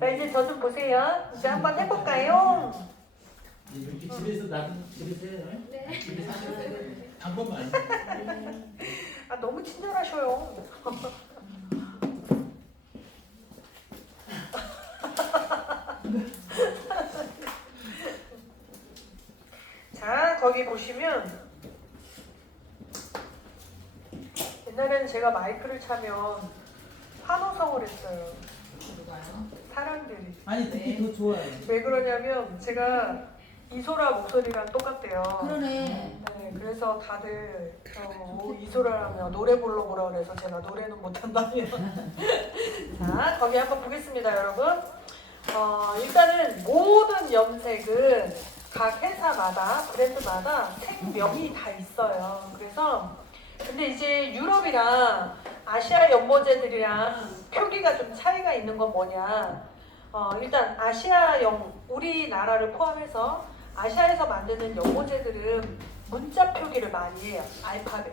자, 이제 저 좀 보세요. 이제 한번 해볼까요? 이렇게 집에서 나도 집에서 해요? 네. 집에서 하세요? 한 번만. 아, 너무 친절하셔요. 자, 거기 보시면 옛날에는 제가 마이크를 차면 환호성을 했어요. 누가요? 사람들이. 아니 듣기 더 좋아요. 왜 그러냐면 제가 이소라 목소리랑 똑같대요. 그러네. 네, 그래서 다들 이소라라면 노래 불러보라 그래서 제가 노래는 못한다며. 자, 거기 한번 보겠습니다, 여러분. 일단은 모든 염색은 각 회사마다, 브랜드마다 색명이 다 있어요. 그래서 근데 이제 유럽이랑 아시아 연모제들이랑 표기가 좀 차이가 있는 건 뭐냐? 일단 아시아형, 우리나라를 포함해서 아시아에서 만드는 연모제들은 문자 표기를 많이 해요. 알파벳.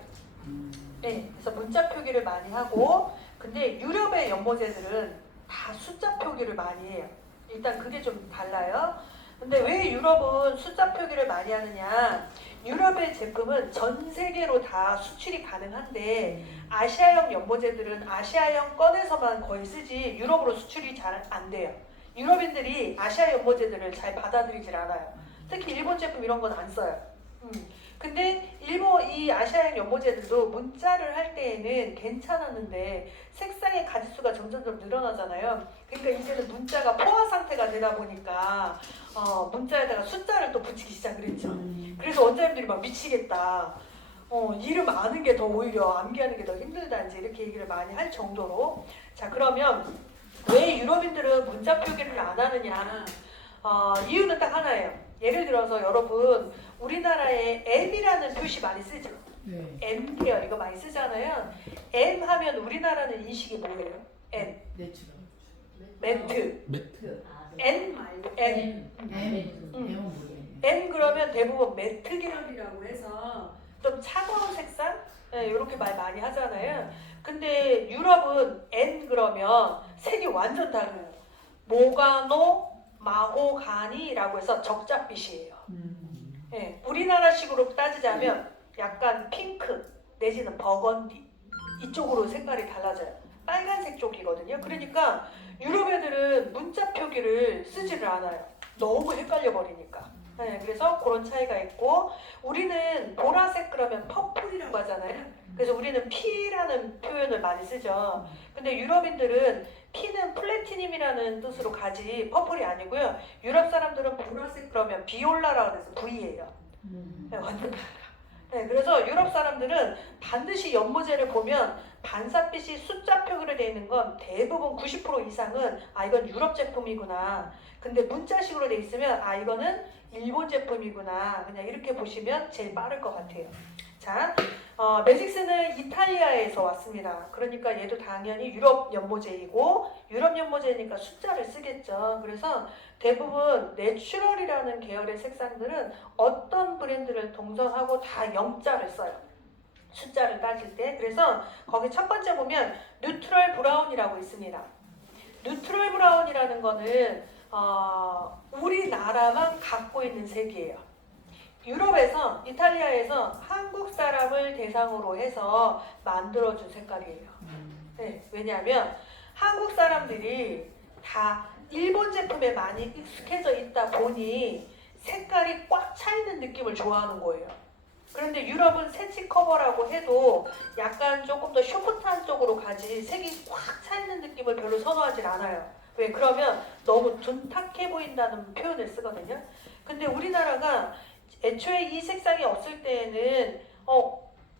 네, 그래서 문자 표기를 많이 하고, 근데 유럽의 연모제들은 다 숫자 표기를 많이 해요. 일단 그게 좀 달라요. 근데 왜 유럽은 숫자 표기를 많이 하느냐? 유럽의 제품은 전 세계로 다 수출이 가능한데 아시아형 연모제들은 아시아형 건에서만 거의 쓰지 유럽으로 수출이 잘 안 돼요. 유럽인들이 아시아 연모제들을 잘 받아들이질 않아요. 특히 일본 제품 이런 건 안 써요. 근데 일본 이 아시아형 연모제들도 문자를 할 때에는 괜찮았는데 색상의 가짓수가 점점점 늘어나잖아요. 그러니까 이제는 문자가 포화 상태가 되다 보니까 문자에다가 숫자를 또 붙이기 시작을 했죠. 그래서 원장님들이 막 미치겠다. 이름 아는 게 더 오히려 암기하는 게 더 힘들다 이제 이렇게 얘기를 많이 할 정도로. 자, 그러면 왜 유럽인들은 문자 표기를 안 하느냐? 이유는 딱 하나예요. 예를 들어서 여러분 우리나라에 M이라는 표시 많이 쓰죠. 네. M 계열 이거 많이 쓰잖아요. M 하면 우리나라는 인식이 뭐예요? M. 내추럴. 매트. 매트. N 말고 M. M 그러면 대부분 매트 계열이라고 해서 좀 차가운 색상? 네, 이렇게 말 많이 하잖아요. 근데 유럽은 N 그러면 색이 완전 달라요. 모가노, 마호가니라고 해서 적잣빛이에요. 네, 우리나라식으로 따지자면 약간 핑크 내지는 버건디 이쪽으로 색깔이 달라져요. 빨간색 쪽이거든요. 그러니까 유럽 애들은 문자 표기를 쓰지를 않아요. 너무 헷갈려 버리니까. 네, 그래서 그런 차이가 있고 우리는 보라색 그러면 퍼플이라고 하잖아요. 그래서 우리는 P라는 표현을 많이 쓰죠. 근데 유럽인들은 P는 플래티늄이라는 뜻으로 가지 퍼플이 아니고요. 유럽 사람들은 보라색 그러면 비올라라고 해서 V예요. 네, 완전 달라. 네, 그래서 유럽 사람들은 반드시 연모제를 보면 반사빛이 숫자 표기로 되어 있는 건 대부분 90% 이상은 이건 유럽 제품이구나. 근데 문자식으로 되어 있으면 이거는 일본 제품이구나. 그냥 이렇게 보시면 제일 빠를 것 같아요. 자, 매직스는 이탈리아에서 왔습니다. 그러니까 얘도 당연히 유럽 연모제이고 유럽 연모제니까 숫자를 쓰겠죠. 그래서 대부분 내추럴이라는 계열의 색상들은 어떤 브랜드를 동성하고 다 영자를 써요. 숫자를 따질 때. 그래서 거기 첫 번째 보면 뉴트럴 브라운이라고 있습니다. 뉴트럴 브라운이라는 거는 우리나라만 갖고 있는 색이에요. 유럽에서, 이탈리아에서 한국 사람을 대상으로 해서 만들어준 색깔이에요. 네, 왜냐하면 한국 사람들이 다 일본 제품에 많이 익숙해져 있다 보니 색깔이 꽉 차 있는 느낌을 좋아하는 거예요. 그런데 유럽은 새치 커버라고 해도 약간 조금 더 쇼프트한 쪽으로 가지 색이 꽉 차 있는 느낌을 별로 선호하지 않아요. 왜? 그러면 너무 둔탁해 보인다는 표현을 쓰거든요. 근데 우리나라가 애초에 이 색상이 없을 때에는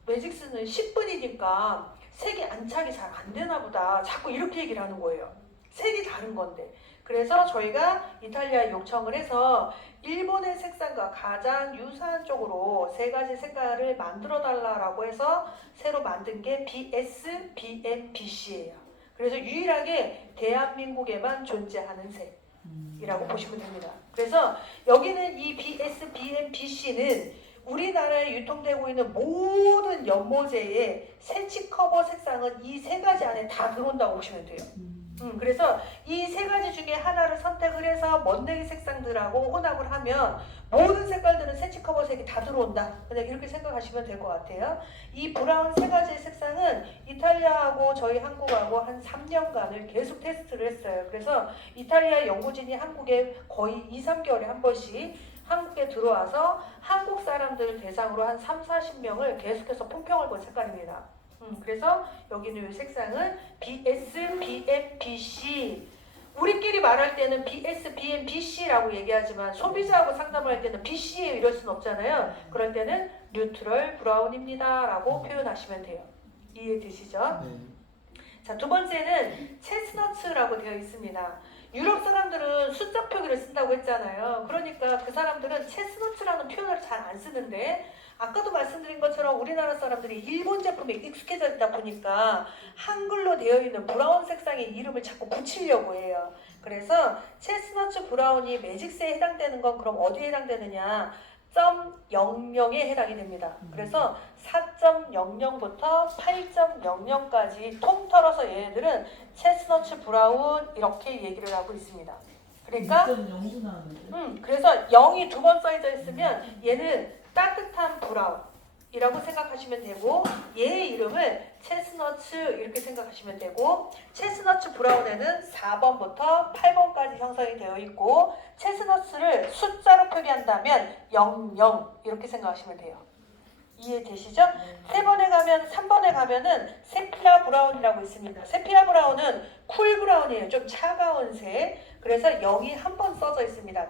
매직스는 10분이니까 색이 안착이 잘 안 되나 보다. 자꾸 이렇게 얘기를 하는 거예요. 색이 다른 건데. 그래서 저희가 이탈리아에 요청을 해서 일본의 색상과 가장 유사한 쪽으로 세 가지 색깔을 만들어 달라고 해서 새로 만든 게 BS, BM, BC예요. 그래서 유일하게 대한민국에만 존재하는 색이라고 보시면 됩니다. 그래서 여기는 이 BS, BM, BC는 우리나라에 유통되고 있는 모든 연모제의 새치 커버 색상은 이 세 가지 안에 다 들어온다고 보시면 돼요. 그래서 이 세 가지 중에 하나를 선택을 해서 먼데기 색상들하고 혼합을 하면 모든 색깔들은 새치 커버색이 다 들어온다. 그냥 이렇게 생각하시면 될 것 같아요. 이 브라운 세 가지의 색상은 이탈리아하고 저희 한국하고 한 3년간을 계속 테스트를 했어요. 그래서 이탈리아 연구진이 한국에 거의 2, 3개월에 한 번씩 한국에 들어와서 한국 사람들 대상으로 한 3, 40명을 계속해서 품평을 본 색깔입니다. 그래서 여기 있는 이 색상은 BS, BM, BC. 우리끼리 말할 때는 BS, BM, BC라고 얘기하지만 소비자하고 상담을 할 때는 BC에 이럴 수는 없잖아요. 그럴 때는 뉴트럴 브라운입니다 라고 표현하시면 돼요. 이해되시죠? 네. 자, 두 번째는 체스너츠라고 되어 있습니다. 유럽 사람들은 숫자 표기를 쓴다고 했잖아요. 그러니까 그 사람들은 체스너츠라는 표현을 잘 안 쓰는데 아까도 말씀드린 것처럼 우리나라 사람들이 일본 제품에 익숙해져 있다 보니까 한글로 되어 있는 브라운 색상의 이름을 자꾸 붙이려고 해요. 그래서 체스너츠 브라운이 매직스에 해당되는 건 그럼 어디에 해당되느냐? 0.00에 해당이 됩니다. 그래서 4.00부터 8.00까지 통틀어서 얘네들은 체스너츠 브라운 이렇게 얘기를 하고 있습니다. 그러니까 6.0도 나왔는데. 그래서 0이 두 번 써져 있으면 얘는 따뜻한 브라운이라고 생각하시면 되고 얘의 이름을 체스너츠 이렇게 생각하시면 되고 체스너츠 브라운에는 4번부터 8번까지 형성이 되어 있고 체스너츠를 숫자로 표기한다면 00 이렇게 생각하시면 돼요. 이해되시죠? 3번에 가면 3번에 가면은 세피아 브라운이라고 있습니다. 세피아 브라운은 쿨 브라운이에요. 좀 차가운 색. 그래서 0이 한 번 써져 있습니다.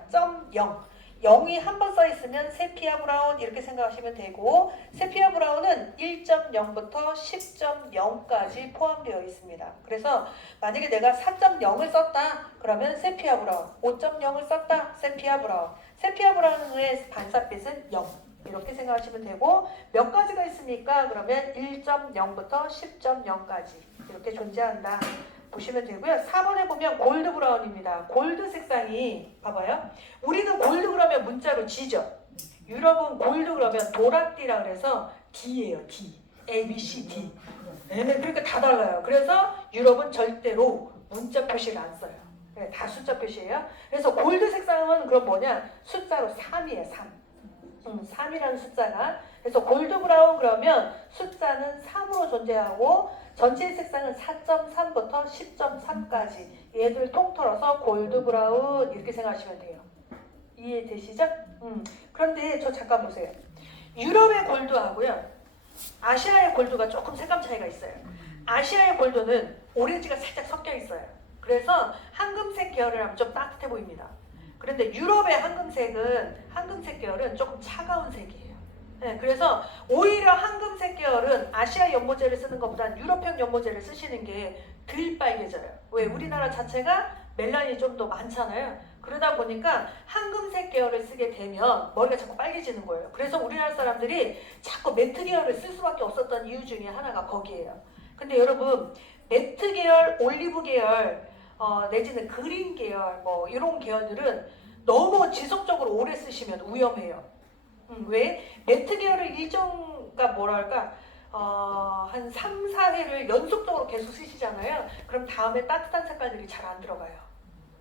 0. 0이 한 번 써 있으면 세피아 브라운 이렇게 생각하시면 되고 세피아 브라운은 1.0부터 10.0까지 포함되어 있습니다. 그래서 만약에 내가 4.0을 썼다 그러면 세피아 브라운, 5.0을 썼다 세피아 브라운, 세피아 브라운의 반사빛은 0 이렇게 생각하시면 되고 몇 가지가 있습니까? 그러면 1.0부터 10.0까지 이렇게 존재한다. 보시면 되고요. 4번에 보면 골드 브라운입니다. 골드 색상이 봐봐요. 우리는 골드 그러면 문자로 G죠. 유럽은 골드 그러면 도라띠라 그래서 D예요. D. A, B, C, D. 네, 그러니까 다 달라요. 그래서 유럽은 절대로 문자 표시를 안 써요. 네, 다 숫자 표시예요. 그래서 골드 색상은 그럼 뭐냐? 숫자로 3이에요. 3. 3이라는 숫자가. 그래서 골드 브라운 그러면 숫자는 3으로 존재하고 전체 색상은 4.3부터 10.3까지 얘들 통틀어서 골드 브라운 이렇게 생각하시면 돼요. 이해되시죠? 그런데 저 잠깐 보세요. 유럽의 골드하고요. 아시아의 골드가 조금 색감 차이가 있어요. 아시아의 골드는 오렌지가 살짝 섞여 있어요. 그래서 황금색 계열을 하면 좀 따뜻해 보입니다. 그런데 유럽의 황금색 계열은 조금 차가운 색이에요. 네, 그래서 오히려 황금색 계열은 아시아 연모제를 쓰는 것보다 유럽형 연모제를 쓰시는 게 덜 빨개져요. 왜? 우리나라 자체가 멜라닌이 좀 더 많잖아요. 그러다 보니까 황금색 계열을 쓰게 되면 머리가 자꾸 빨개지는 거예요. 그래서 우리나라 사람들이 자꾸 매트 계열을 쓸 수밖에 없었던 이유 중에 하나가 거기에요. 근데 여러분 매트 계열, 올리브 계열 내지는 그린 계열 뭐 이런 계열들은 너무 지속적으로 오래 쓰시면 위험해요. 왜? 매트 계열을 한 3, 4회를 연속적으로 계속 쓰시잖아요. 그럼 다음에 따뜻한 색깔들이 잘 안 들어가요.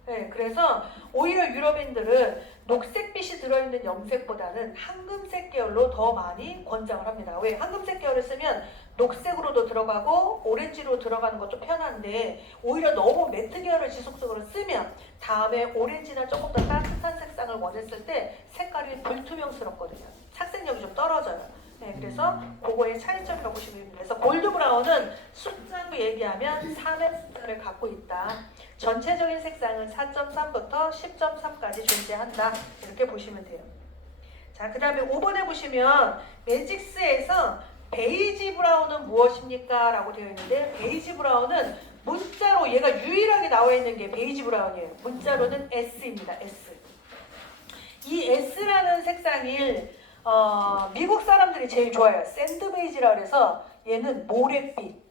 네, 그래서 오히려 유럽인들은 녹색빛이 들어있는 염색보다는 황금색 계열로 더 많이 권장을 합니다. 왜? 황금색 계열을 쓰면 녹색으로도 들어가고 오렌지로 들어가는 것도 편한데 오히려 너무 매트 계열을 지속적으로 쓰면 다음에 오렌지나 조금 더 따뜻한 색상을 원했을 때 색깔이 불투명스럽거든요. 착색력이 좀 떨어져요. 네, 그래서 그거의 차이점이라고 보시면 됩니다. 그래서 골드 브라운은 숫자로 얘기하면 3의 숫자를 갖고 있다. 전체적인 색상은 4.3부터 10.3까지 존재한다. 이렇게 보시면 돼요. 자, 그 다음에 5번에 보시면 매직스에서 베이지 브라운은 무엇입니까? 라고 되어 있는데 베이지 브라운은 문자로 얘가 유일하게 나와 있는 게 베이지 브라운이에요. 문자로는 S입니다. S. 이 S라는 색상이 미국 사람들이 제일 좋아해요. 샌드 베이지라 그래서 얘는 모래빛.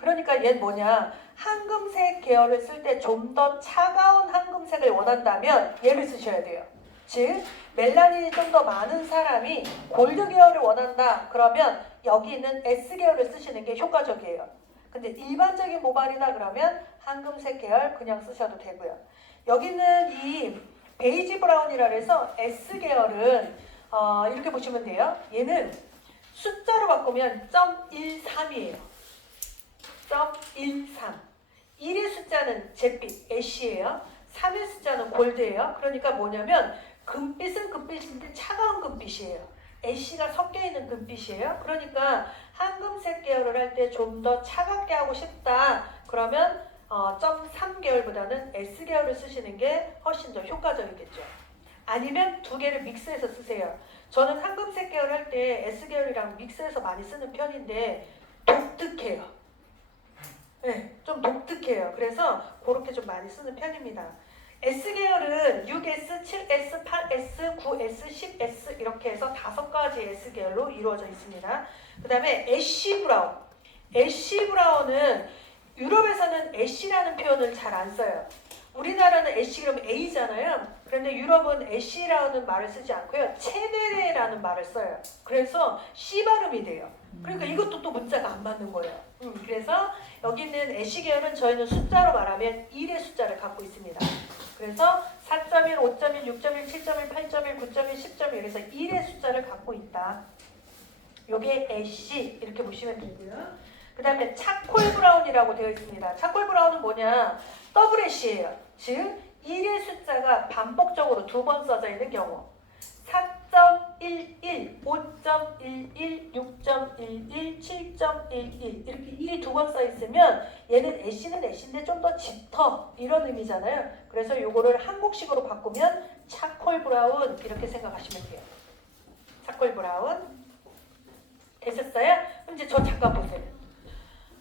그러니까 얘는 뭐냐? 황금색 계열을 쓸 때 좀 더 차가운 황금색을 원한다면 얘를 쓰셔야 돼요. 즉 멜라닌이 좀 더 많은 사람이 골드 계열을 원한다. 그러면 여기 있는 S 계열을 쓰시는 게 효과적이에요. 근데 일반적인 모발이다 그러면 황금색 계열 그냥 쓰셔도 되고요. 여기는 이 베이지 브라운이라 해서 S 계열은 이렇게 보시면 돼요. 얘는 숫자로 바꾸면 0.13이에요. 0.13. 1의 숫자는 잿빛, 애쉬예요. 3의 숫자는 골드예요. 그러니까 뭐냐면 금빛은 금빛인데 차가운 금빛이에요. 애쉬가 섞여있는 금빛이에요. 그러니까 황금색 계열을 할 때 좀 더 차갑게 하고 싶다. 그러면 0.3 계열보다는 S 계열을 쓰시는 게 훨씬 더 효과적이겠죠. 아니면 두 개를 믹스해서 쓰세요. 저는 황금색 계열 할 때 S 계열이랑 믹스해서 많이 쓰는 편인데 독특해요. 네, 좀 독특해요. 그래서 그렇게 좀 많이 쓰는 편입니다. S 계열은 6S, 7S, 8S, 9S, 10S 이렇게 해서 5가지 S 계열로 이루어져 있습니다. 그 다음에 애쉬 브라운. 애쉬 브라운은 유럽에서는 애쉬라는 표현을 잘 안 써요. 우리나라는 애쉬 그러면 A잖아요. 그런데 유럽은 애쉬라는 말을 쓰지 않고요. 체네레라는 말을 써요. 그래서 C 발음이 돼요. 그러니까 이것도 또 문자가 안 맞는 거예요. 그래서 여기 있는 애쉬 계열은 저희는 숫자로 말하면 1의 숫자를 갖고 있습니다. 그래서 4.1, 5.1, 6.1, 7.1, 8.1, 9.1, 10.1 이래서 1의 숫자를 갖고 있다. 요게 애쉬 이렇게 보시면 되고요. 그 다음에 차콜 브라운이라고 되어 있습니다. 차콜 브라운은 뭐냐? 더블 애쉬예요. 즉 1의 숫자가 반복적으로 2번 써져 있는 경우 4.11, 5.11, 6.11, 7.11 이렇게 1이 2번 써 있으면 얘는 애쉬는 애쉬인데 좀 더 짙어 이런 의미잖아요. 그래서 요거를 한국식으로 바꾸면 차콜 브라운 이렇게 생각하시면 돼요. 차콜 브라운 되셨어요? 그럼 이제 저 잠깐 보세요.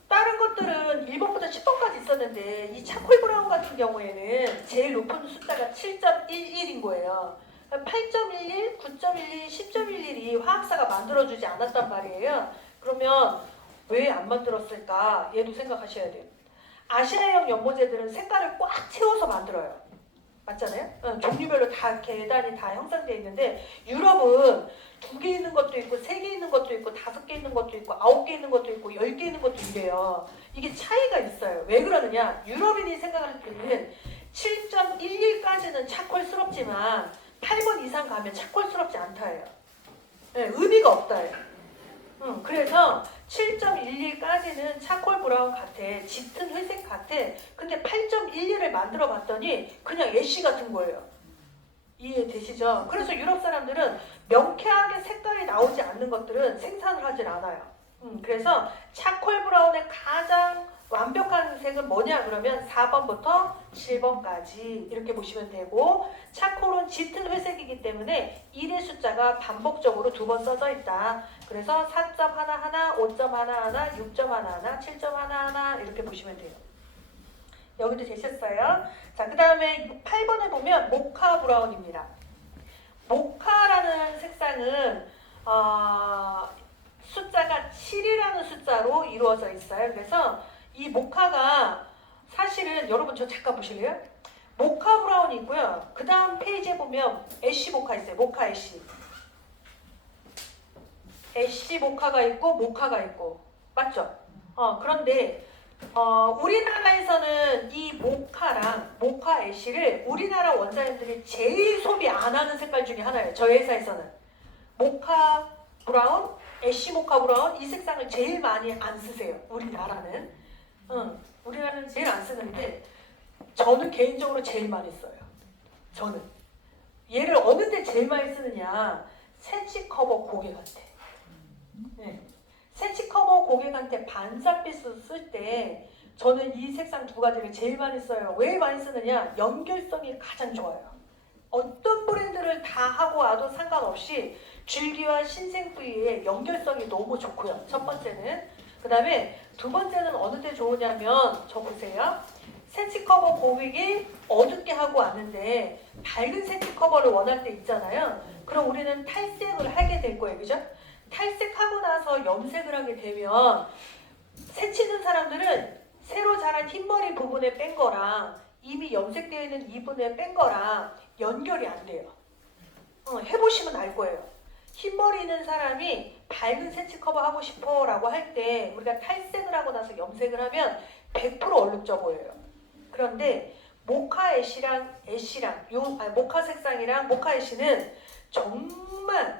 다른 것들은 1번부터 10번까지 있었는데 이 차콜 브라운 같은 경우에는 제일 높은 숫자가 7.11인 거예요. 8.11, 9.11, 10.11이 화학사가 만들어주지 않았단 말이에요. 그러면 왜 안 만들었을까? 얘도 생각하셔야 돼요. 아시아형 연모제들은 색깔을 꽉 채워서 만들어요. 맞잖아요? 종류별로 다 계단이 다 형성되어 있는데 유럽은 2개 있는 것도 있고 3개 있는 것도 있고 5개 있는 것도 있고 9개 있는 것도 있고 10개 있는 것도 이래요. 이게 차이가 있어요. 왜 그러느냐? 유럽인이 생각할 때는 7.11까지는 차콜스럽지만 8번 이상 가면 차콜스럽지 않다예요. 네, 의미가 없다예요. 그래서 7.11까지는 차콜 브라운 같아. 짙은 회색 같아. 근데 8.11을 만들어 봤더니 그냥 애쉬 같은 거예요. 이해되시죠? 그래서 유럽 사람들은 명쾌하게 색깔이 나오지 않는 것들은 생산을 하질 않아요. 그래서 차콜 브라운의 가장 완벽한 색은 뭐냐 그러면 4번부터 7번까지 이렇게 보시면 되고 차콜은 짙은 회색이기 때문에 1의 숫자가 반복적으로 2번 써져 있다. 그래서 4.11, 5.11, 6.11, 7.11 이렇게 보시면 돼요. 여기도 되셨어요? 자, 그 다음에 8번에 보면 모카 브라운입니다. 모카라는 색상은 숫자가 7이라는 숫자로 이루어져 있어요. 그래서 이 모카가 사실은 여러분 저 잠깐 보실래요? 모카 브라운이 있고요. 그 다음 페이지에 보면 애쉬 모카 있어요. 모카 애쉬. 애쉬 모카가 있고 모카가 있고 맞죠? 그런데 우리나라에서는 이 모카랑 모카 애쉬를 우리나라 원장님들이 제일 소비 안 하는 색깔 중에 하나예요. 저희 회사에서는 모카 브라운, 애쉬 모카 브라운 이 색상을 제일 많이 안 쓰세요. 우리나라는. 우리나라는 제일 안 쓰는데 저는 개인적으로 제일 많이 써요. 저는 얘를 어느 때 제일 많이 쓰느냐? 센치 커버 고객한테. 네. 센치 커버 고객한테 반사빛을 쓸 때 저는 이 색상 2가지를 제일 많이 써요. 왜 많이 쓰느냐? 연결성이 가장 좋아요. 어떤 브랜드를 다 하고 와도 상관없이 줄기와 신생 부위의 연결성이 너무 좋고요. 첫 번째는. 그 다음에 두 번째는 어느 때 좋으냐면 저 보세요. 센치 커버 고객이 어둡게 하고 왔는데 밝은 센치 커버를 원할 때 있잖아요. 그럼 우리는 탈색을 하게 될 거예요. 그죠? 탈색하고 나서 염색을 하게 되면 새치는 사람들은 새로 자란 흰머리 부분에 뺀 거랑 이미 염색되어 있는 이 부분에 뺀 거랑 연결이 안 돼요. 해보시면 알 거예요. 흰머리 있는 사람이 밝은 색치 커버 하고 싶어 라고 할 때 우리가 탈색을 하고 나서 염색을 하면 100% 얼룩져 보여요. 그런데 모카 애쉬랑 모카 색상이랑 모카 애쉬는 정말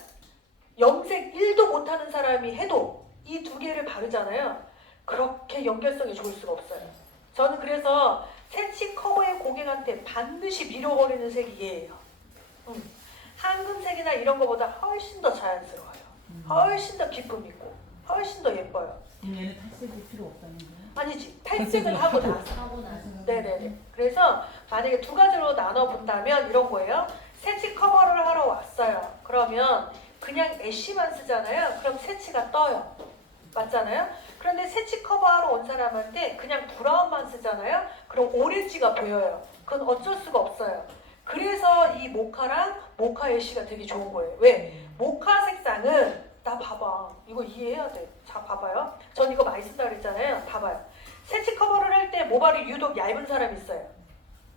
염색 1도 못하는 사람이 해도 이 두 개를 바르잖아요. 그렇게 연결성이 좋을 수가 없어요. 저는 그래서 색치 커버의 고객한테 반드시 밀어버리는 색이 얘예요. 황금색이나 이런 거보다 훨씬 더 자연스러워요. 훨씬 더 기품 있고 훨씬 더 예뻐요. 얘는 탈색이 필요 없다는 거야? 아니지, 탈색을 하고 나서. 네네네. 그래서 만약에 두 가지로 나눠 본다면 이런 거예요. 색치 커버를 하러 왔어요. 그러면 그냥 애쉬만 쓰잖아요. 그럼 색치가 떠요. 맞잖아요? 그런데 색치 커버하러 온 사람한테 그냥 브라운만 쓰잖아요. 그럼 오렌지가 보여요. 그건 어쩔 수가 없어요. 그래서 이 모카랑 모카 애쉬가 되게 좋은 거예요. 왜? 모카 색상은 나 봐봐. 이거 이해해야 돼. 자, 봐봐요. 전 이거 많이 쓴다 그랬잖아요. 봐봐요. 색치 커버를 할 때 모발이 유독 얇은 사람 있어요.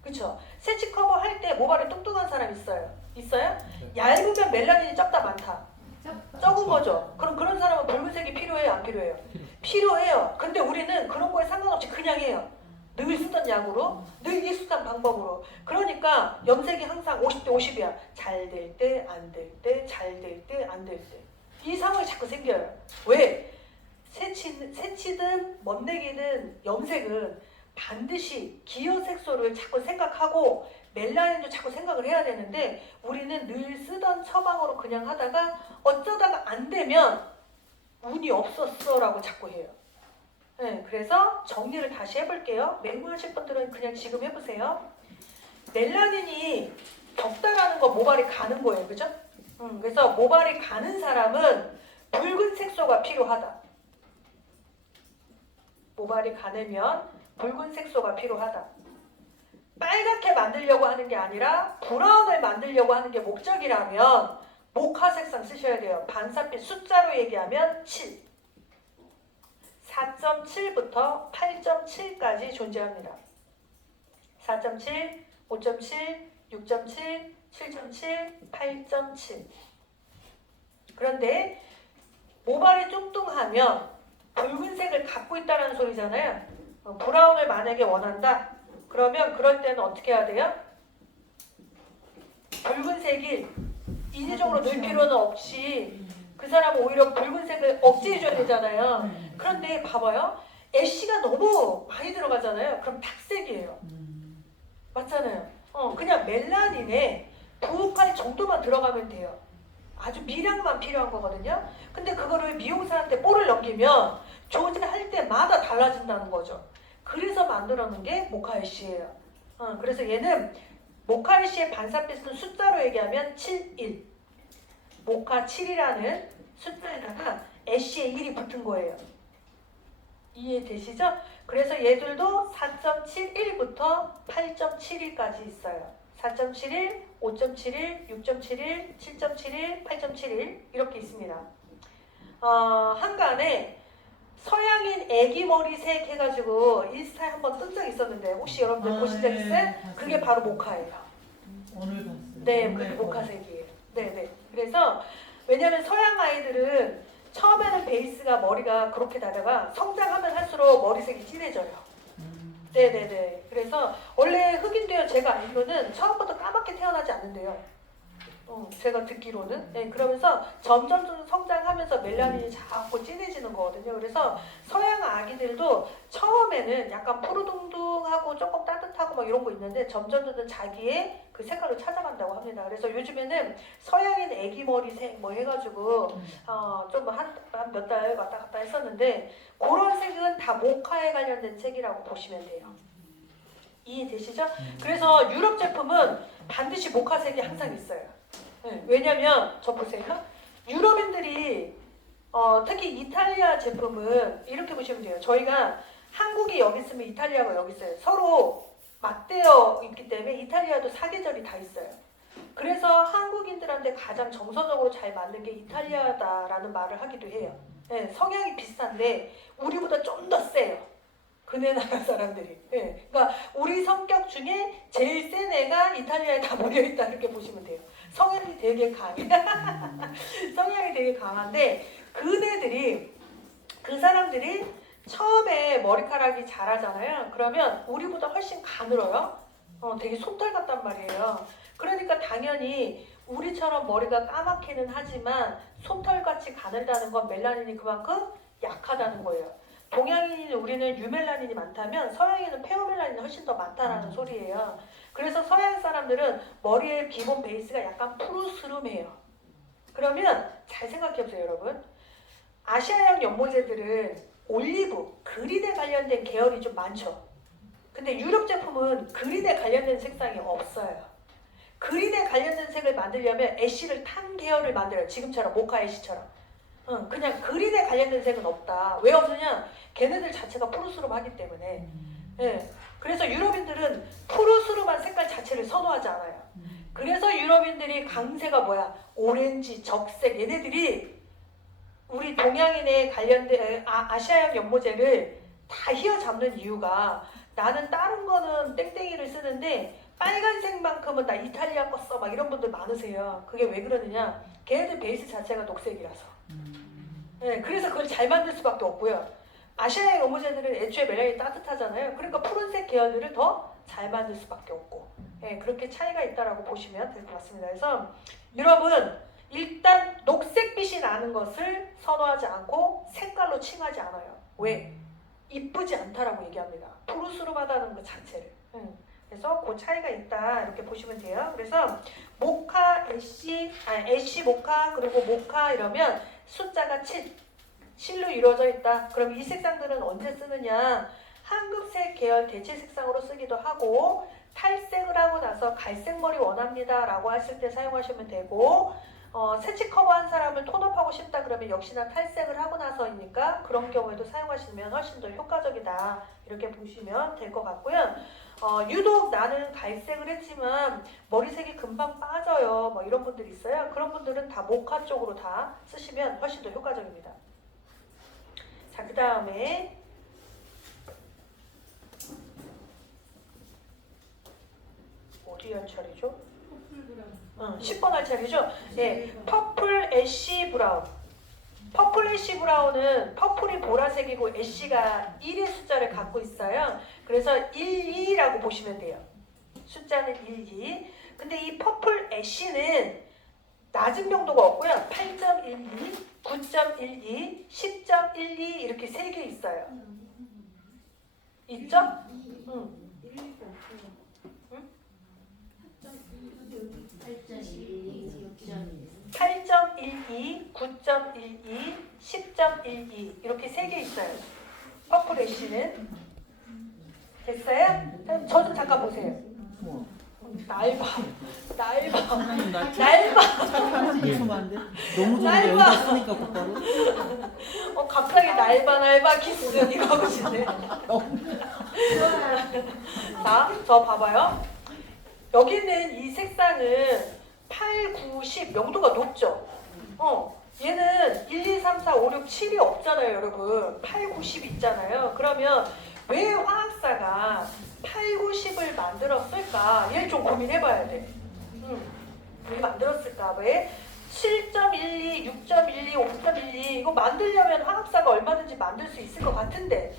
그쵸? 색치 커버 할 때 모발이 뚱뚱한 사람 있어요. 있어요? 얇으면 멜라닌이 적다 많다. 적은 거죠. 그럼 그런 사람은 붉은색이 필요해요? 안 필요해요? 필요해요. 근데 우리는 그런 거에 상관없이 그냥 해요. 늘 쓰던 약으로, 늘 익숙한 방법으로. 그러니까 염색이 항상 50대 50이야. 잘 될 때, 안 될 때, 잘 될 때, 안 될 때. 이 상황이 자꾸 생겨요. 왜? 새치든 멋내기든 염색은 반드시 기호 색소를 자꾸 생각하고 멜라닌도 자꾸 생각을 해야 되는데 우리는 늘 쓰던 처방으로 그냥 하다가 어쩌다가 안 되면 운이 없었어 라고 자꾸 해요. 네, 그래서 정리를 다시 해볼게요. 맹구하실 분들은 그냥 지금 해보세요. 멜라닌이 적다라는 건 모발이 가는 거예요. 그죠? 그래서 모발이 가는 사람은 붉은 색소가 필요하다. 모발이 가늘면 붉은 색소가 필요하다. 빨갛게 만들려고 하는 게 아니라 브라운을 만들려고 하는 게 목적이라면 모카 색상 쓰셔야 돼요. 반사빛 숫자로 얘기하면 7. 4.7부터 8.7까지 존재합니다. 4.7, 5.7, 6.7, 7.7, 8.7. 그런데 모발이 뚱뚱하면 붉은색을 갖고 있다는 소리잖아요. 브라운을 만약에 원한다. 그러면 그럴 때는 어떻게 해야 돼요? 붉은색이 인위적으로 넣을 필요는 없이 그 사람은 오히려 붉은색을 억제해줘야 되잖아요. 그런데 봐봐요. 애쉬가 너무 많이 들어가잖아요. 그럼 탁색이에요. 맞잖아요. 그냥 멜라닌에 부흡할 정도만 들어가면 돼요. 아주 미량만 필요한 거거든요. 근데 그거를 미용사한테 볼을 넘기면 조제할 때마다 달라진다는 거죠. 그래서 만들어 놓은 게 모카 애쉬예요. 그래서 얘는 모카 애쉬의 반사빛은 숫자로 얘기하면 7, 1. 모카 7이라는 숫자에다가 애쉬의 1이 붙은 거예요. 이해되시죠? 그래서 얘들도 4.71부터 8.71까지 있어요. 4.71, 5.71, 6.71, 7.71, 8.71 이렇게 있습니다. 한간에 서양인 애기 머리색 해가지고 인스타에 한번 뜬 적 있었는데 혹시 여러분들 보신 적 있어요? 그게 바로 모카예요. 오늘 봤어요. 네, 그게 모카색이에요. 네네. 그래서 왜냐하면 서양 아이들은 처음에는 베이스가 머리가 그렇게 다다가 성장하면 할수록 머리색이 진해져요. 네네네. 그래서 원래 흑인도요 제가 알기로는 처음부터 까맣게 태어나지 않는데요. 제가 듣기로는. 네, 그러면서 점점 성장하면서 멜라닌이 자꾸 진해지는 거거든요. 그래서 서양 아기들도 처음에는 약간 푸르둥둥하고 조금 따뜻하고 막 이런 거 있는데 점점 자기의 그 색깔을 찾아간다고 합니다. 그래서 요즘에는 서양인 애기 머리색 뭐 해가지고 좀 한 몇 달 왔다 갔다 했었는데 그런 색은 다 모카에 관련된 색이라고 보시면 돼요. 이해되시죠? 그래서 유럽 제품은 반드시 모카색이 항상 있어요. 네, 왜냐면 저 보세요. 유럽인들이 특히 이탈리아 제품은 이렇게 보시면 돼요. 저희가 한국이 여기 있으면 이탈리아가 여기 있어요. 서로 맞대어 있기 때문에 이탈리아도 사계절이 다 있어요. 그래서 한국인들한테 가장 정서적으로 잘 맞는 게 이탈리아다라는 말을 하기도 해요. 네, 성향이 비슷한데 우리보다 좀 더 세요. 그네 나라 사람들이. 네, 그러니까 우리 성격 중에 제일 센 애가 이탈리아에 다 모여있다 이렇게 보시면 돼요. 성향이 되게 강해. 성향이 되게 강한데 그 사람들이 처음에 머리카락이 자라잖아요. 그러면 우리보다 훨씬 가늘어요. 되게 솜털 같단 말이에요. 그러니까 당연히 우리처럼 머리가 까맣기는 하지만 솜털같이 가늘다는 건 멜라닌이 그만큼 약하다는 거예요. 동양인인 우리는 유멜라닌이 많다면 서양인은 페어멜라닌이 훨씬 더 많다라는 소리예요. 그래서 서양 사람들은 머리의 기본 베이스가 약간 푸르스름해요. 그러면 잘 생각해보세요, 여러분. 아시아형 연모제들은 올리브, 그린에 관련된 계열이 좀 많죠. 근데 유럽 제품은 그린에 관련된 색상이 없어요. 그린에 관련된 색을 만들려면 애쉬를 탄 계열을 만들어요. 지금처럼 모카 애쉬처럼. 그냥 그린에 관련된 색은 없다. 왜 없느냐? 걔네들 자체가 푸르스름하기 때문에. 예. 그래서 유럽인들은 푸르스름한 색깔 자체를 선호하지 않아요. 그래서 유럽인들이 강세가 뭐야? 오렌지, 적색 얘네들이 우리 동양인에 관련된 아시아형 연모제를 다 휘어잡는 이유가 나는 다른 거는 땡땡이를 쓰는데 빨간색만큼은 나 이탈리아 거 써 막 이런 분들 많으세요. 그게 왜 그러느냐? 걔네들 베이스 자체가 녹색이라서. 네, 그래서 그걸 잘 만들 수밖에 없고요. 아시아의 연모제들은 애초에 멜라닌이 따뜻하잖아요. 그러니까 푸른색 계열들을 더 잘 만들 수밖에 없고, 네, 그렇게 차이가 있다라고 보시면 될 것 같습니다. 그래서 여러분 일단 녹색빛이 나는 것을 선호하지 않고 색깔로 칭하지 않아요. 왜? 이쁘지 않다라고 얘기합니다. 푸르스름하다는 것 자체를. 그래서 그 차이가 있다 이렇게 보시면 돼요. 그래서 모카, 애쉬 모카 그리고 모카 이러면 숫자가 7로 이루어져 있다. 그럼 이 색상들은 언제 쓰느냐? 황금색 계열 대체 색상으로 쓰기도 하고 탈색을 하고 나서 갈색 머리 원합니다 라고 하실 때 사용하시면 되고 새치 커버한 사람을 톤업하고 싶다 그러면 역시나 탈색을 하고 나서이니까 그런 경우에도 사용하시면 훨씬 더 효과적이다 이렇게 보시면 될 것 같고요. 유독 나는 갈색을 했지만 머리색이 금방 빠져요 뭐 이런 분들이 있어요. 그런 분들은 다 모카 쪽으로 다 쓰시면 훨씬 더 효과적입니다. 자, 그 다음에 어디 할 차례죠? 10번 할 차례죠? 예, 퍼플 애쉬 브라운. 퍼플 애쉬 브라운은 퍼플이 보라색이고 애쉬가 1의 숫자를 갖고 있어요. 그래서 1, 2라고 보시면 돼요. 숫자는 1, 2. 근데 이 퍼플 애쉬는 낮은 명도가 없고요. 8.12, 9.12, 10.12 이렇게 3개 있어요. 있죠? 응. 8.12, 9.12, 10.12 이렇게 3개 있어요. 퍼플 애쉬는 됐어요? 저 좀 잠깐 보세요. 날봐. 죄송한데 너무 좋은데 여기다 쓰니까 곧바로 갑자기 날봐 키스 이거 하고 싶네. 자, 저 봐봐요. 여기는 이 색상은 8, 9, 10 명도가 높죠. 얘는 1, 2, 3, 4, 5, 6, 7이 없잖아요, 여러분. 8, 9, 10 있잖아요. 그러면 왜 화학사가 8, 9, 10을 만들었을까? 얘를 좀 고민해봐야 돼. 왜 만들었을까? 왜? 7.12, 6.12, 5.12 이거 만들려면 화학사가 얼마든지 만들 수 있을 것 같은데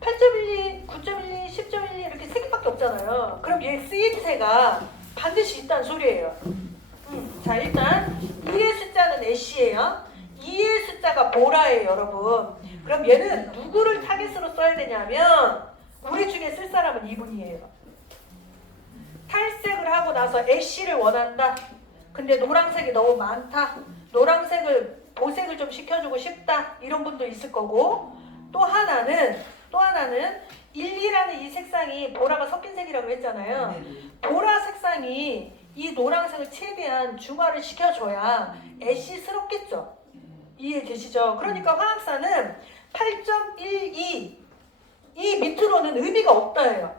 8.12, 9.12, 10.12 이렇게 3개밖에 없잖아요. 그럼 얘 쓰임새가 반드시 있다는 소리예요. 자, 일단 2의 숫자는 애쉬예요. 2의 숫자가 보라예요, 여러분. 그럼 얘는 누구를 타겟으로 써야 되냐면 우리 중에 쓸 사람은 이분이에요. 탈색을 하고 나서 애쉬를 원한다. 근데 노란색이 너무 많다. 노란색을 보색을 좀 시켜주고 싶다. 이런 분도 있을 거고 또 하나는 1, 2라는 이 색상이 보라가 섞인 색이라고 했잖아요. 보라 색상이 이 노란색을 최대한 중화를 시켜줘야 애쉬스럽겠죠. 이해되시죠? 그러니까 화학사는 8.12 이 밑으로는 의미가 없다예요.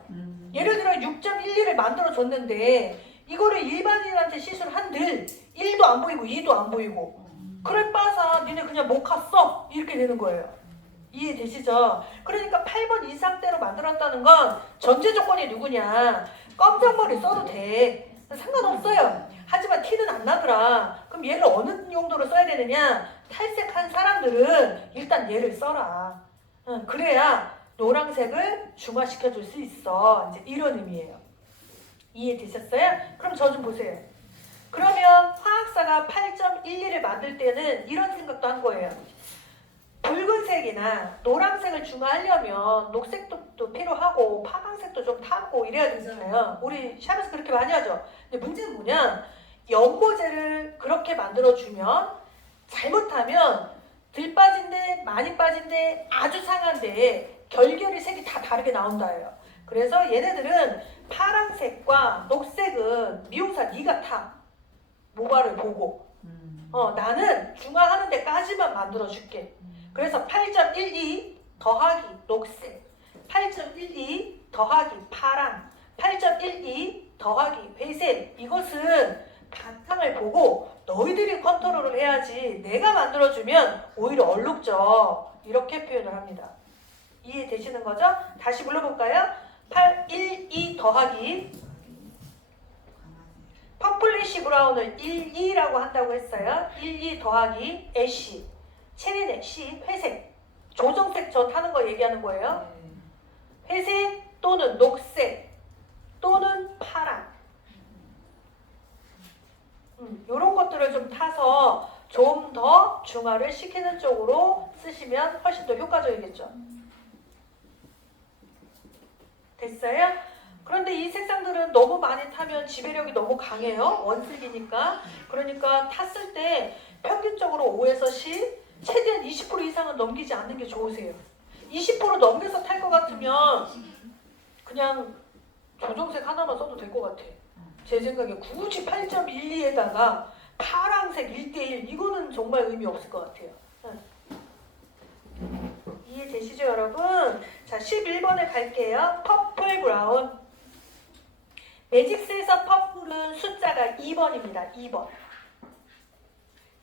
예를 들어 6.12를 만들어줬는데 이거를 일반인한테 시술한들 1도 안 보이고 2도 안 보이고 그럴 바서 니네 그냥 모카 써 이렇게 되는 거예요. 이해되시죠? 그러니까 8번 이상대로 만들었다는 건 전제 조건이 누구냐? 검정머리 써도 돼. 상관없어요. 하지만 티는 안 나더라. 그럼 얘를 어느 용도로 써야 되느냐? 탈색한 사람들은 일단 얘를 써라. 그래야 노란색을 중화시켜 줄 수 있어. 이제 이런 의미예요. 이해되셨어요? 그럼 저 좀 보세요. 그러면 화학사가 8.12를 만들 때는 이런 생각도 한 거예요. 붉은색이나 노란색을 중화하려면 녹색도 필요하고 파란색도 좀 타고 이래야 되잖아요. 우리 샵에서 그렇게 많이 하죠. 근데 문제는 뭐냐? 연모제를 그렇게 만들어주면 잘못하면 덜 빠진데 많이 빠진데 아주 상한데 결결이 색이 다 다르게 나온다예요. 그래서 얘네들은 파란색과 녹색은 미용사 네가 타. 모발을 보고 나는 중화하는 데까지만 만들어줄게. 그래서 8.12 더하기 녹색, 8.12 더하기 파랑, 8.12 더하기 회색. 이것은 바탕을 보고 너희들이 컨트롤을 해야지 내가 만들어주면 오히려 얼룩져. 이렇게 표현을 합니다. 이해되시는 거죠? 다시 불러볼까요? 8.12 더하기 퍼플리시 브라운을 1,2라고 한다고 했어요. 1,2 더하기 애쉬, 체린 애쉬, 회색, 조정색 저 타는 거 얘기하는 거예요. 회색 또는 녹색 또는 파랑. 이런 것들을 좀 타서 좀 더 중화를 시키는 쪽으로 쓰시면 훨씬 더 효과적이겠죠. 됐어요? 그런데 이 색상들은 너무 많이 타면 지배력이 너무 강해요. 원색이니까. 그러니까 탔을 때 평균적으로 5에서 10, 최대한 20% 이상은 넘기지 않는 게 좋으세요. 20% 넘겨서 탈 것 같으면 그냥 조정색 하나만 써도 될 것 같아. 제 생각에 굳이 8.12에다가 파랑색 1:1 이거는 정말 의미 없을 것 같아요. 이해되시죠 여러분? 자 11번에 갈게요. 퍼플 브라운. 매직스에서 퍼플은 숫자가 2번입니다. 2번.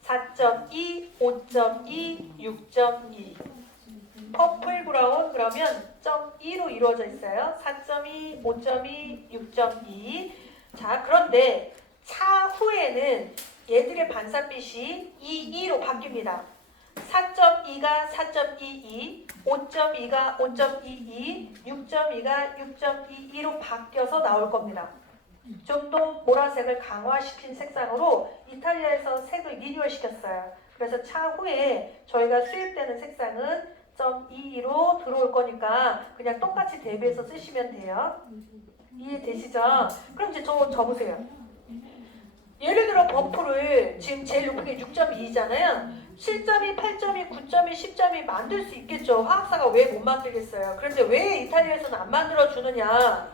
4.2, 5.2, 6.2. 퍼플 브라운 그러면 0.2로 이루어져 있어요. 4.2, 5.2, 6.2. 자, 그런데 차후에는 얘들의 반사빛이 2로 바뀝니다. 4.2가 4.22, 5.2가 5.22, 6.2가 6.22로 바뀌어서 나올 겁니다. 좀 더 보라색을 강화시킨 색상으로 이탈리아에서 색을 리뉴얼 시켰어요. 그래서 차후에 저희가 수입되는 색상은 0.22로 들어올 거니까 그냥 똑같이 대비해서 쓰시면 돼요. 이해되시죠? 그럼 이제 저 보세요. 예를 들어 버프를 지금 제일 높은 게 6.2잖아요. 7.2, 8.2, 9.2, 10.2 만들 수 있겠죠. 화학사가 왜 못 만들겠어요. 그런데 왜 이탈리아에서는 안 만들어주느냐.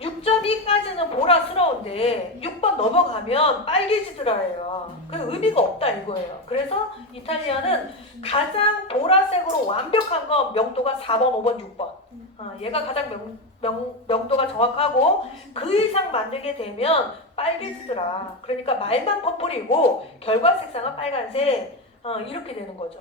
6.2까지는 보라스러운데 6번 넘어가면 빨개지더라예요. 그 의미가 없다 이거예요. 그래서 이탈리아는 가장 보라색으로 완벽한 건 명도가 4번, 5번, 6번. 얘가 가장 명도가 정확하고 그 이상 만들게 되면 빨개지더라. 그러니까 말만 퍼플이고 결과 색상은 빨간색. 이렇게 되는 거죠.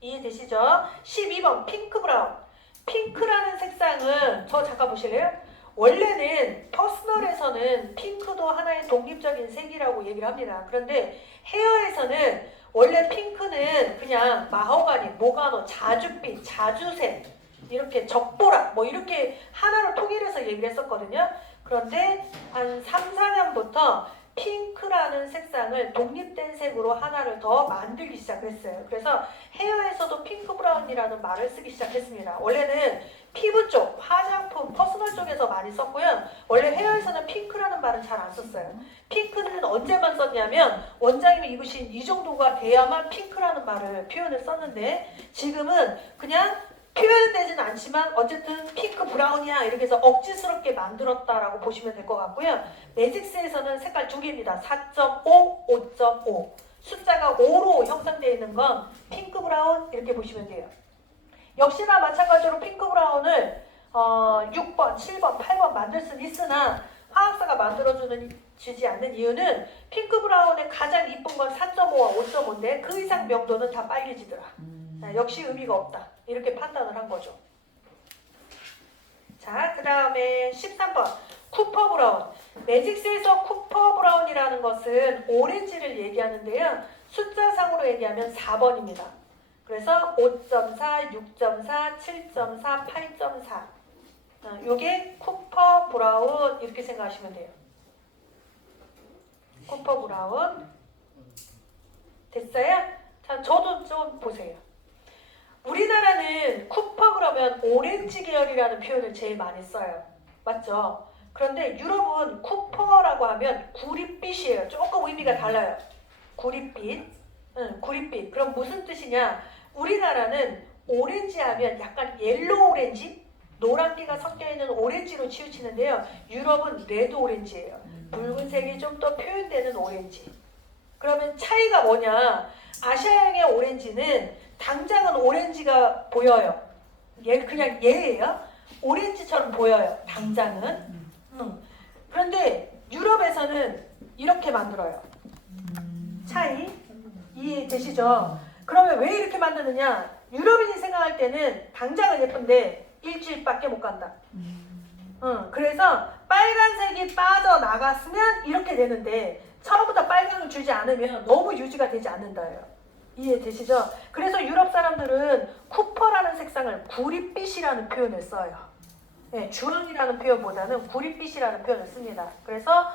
이해되시죠? 12번 핑크 브라운. 핑크라는 색상은 저 잠깐 보실래요? 원래는 퍼스널에서는 핑크도 하나의 독립적인 색이라고 얘기를 합니다. 그런데 헤어에서는 원래 핑크는 그냥 마호가니, 모가노, 자줏빛, 자주색, 이렇게 적보라 뭐 이렇게 하나로 통일해서 얘기를 했었거든요. 그런데 한 3, 4년부터 핑크라는 색상을 독립된 색으로 하나를 더 만들기 시작했어요. 그래서 헤어에서도 핑크 브라운이라는 말을 쓰기 시작했습니다. 원래는 피부 쪽, 화장품, 퍼스널 쪽에서 많이 썼고요. 원래 헤어에서는 핑크라는 말은 잘 안 썼어요. 핑크는 언제만 썼냐면 원장님이 입으신 이 정도가 돼야만 핑크라는 말을 표현을 썼는데 지금은 그냥 표현은 되진 않지만 어쨌든 핑크 브라운이야 이렇게 해서 억지스럽게 만들었다라고 보시면 될 것 같고요. 매직스에서는 색깔 두 개입니다. 4.5, 5.5. 숫자가 5로 형성되어 있는 건 핑크 브라운 이렇게 보시면 돼요. 역시나 마찬가지로 핑크 브라운을 6번, 7번, 8번 만들 수는 있으나 화학사가 만들어주지 않는 이유는 핑크 브라운의 가장 이쁜 건 4.5와 5.5인데 그 이상 명도는 다 빨개지더라. 역시 의미가 없다. 이렇게 판단을 한 거죠. 자, 그 다음에 13번 쿠퍼 브라운. 매직스에서 쿠퍼 브라운이라는 것은 오렌지를 얘기하는데요. 숫자상으로 얘기하면 4번입니다. 그래서 5.4, 6.4, 7.4, 8.4. 요게 쿠퍼 브라운 이렇게 생각하시면 돼요. 쿠퍼 브라운. 됐어요? 자, 저도 좀 보세요. 우리나라는 쿠퍼 그러면 오렌지 계열이라는 표현을 제일 많이 써요. 맞죠? 그런데 유럽은 쿠퍼라고 하면 구릿빛이에요. 조금 의미가 달라요. 구릿빛. 구릿빛. 그럼 무슨 뜻이냐? 우리나라는 오렌지 하면 약간 옐로우 오렌지? 노란기가 섞여있는 오렌지로 치우치는데요. 유럽은 레드 오렌지예요. 붉은색이 좀 더 표현되는 오렌지. 그러면 차이가 뭐냐? 아시아양의 오렌지는 당장은 오렌지가 보여요. 얘 그냥 얘예요. 오렌지처럼 보여요. 당장은. 그런데 유럽에서는 이렇게 만들어요. 차이 이해되시죠? 그러면 왜 이렇게 만드느냐? 유럽인이 생각할 때는 당장은 예쁜데 일주일밖에 못 간다. 그래서 빨간색이 빠져나갔으면 이렇게 되는데 처음부터 빨강을 주지 않으면 너무 유지가 되지 않는다예요. 이해되시죠? 그래서 유럽 사람들은 쿠퍼라는 색상을 구릿빛이라는 표현을 써요. 네, 주황이라는 표현보다는 구릿빛이라는 표현을 씁니다. 그래서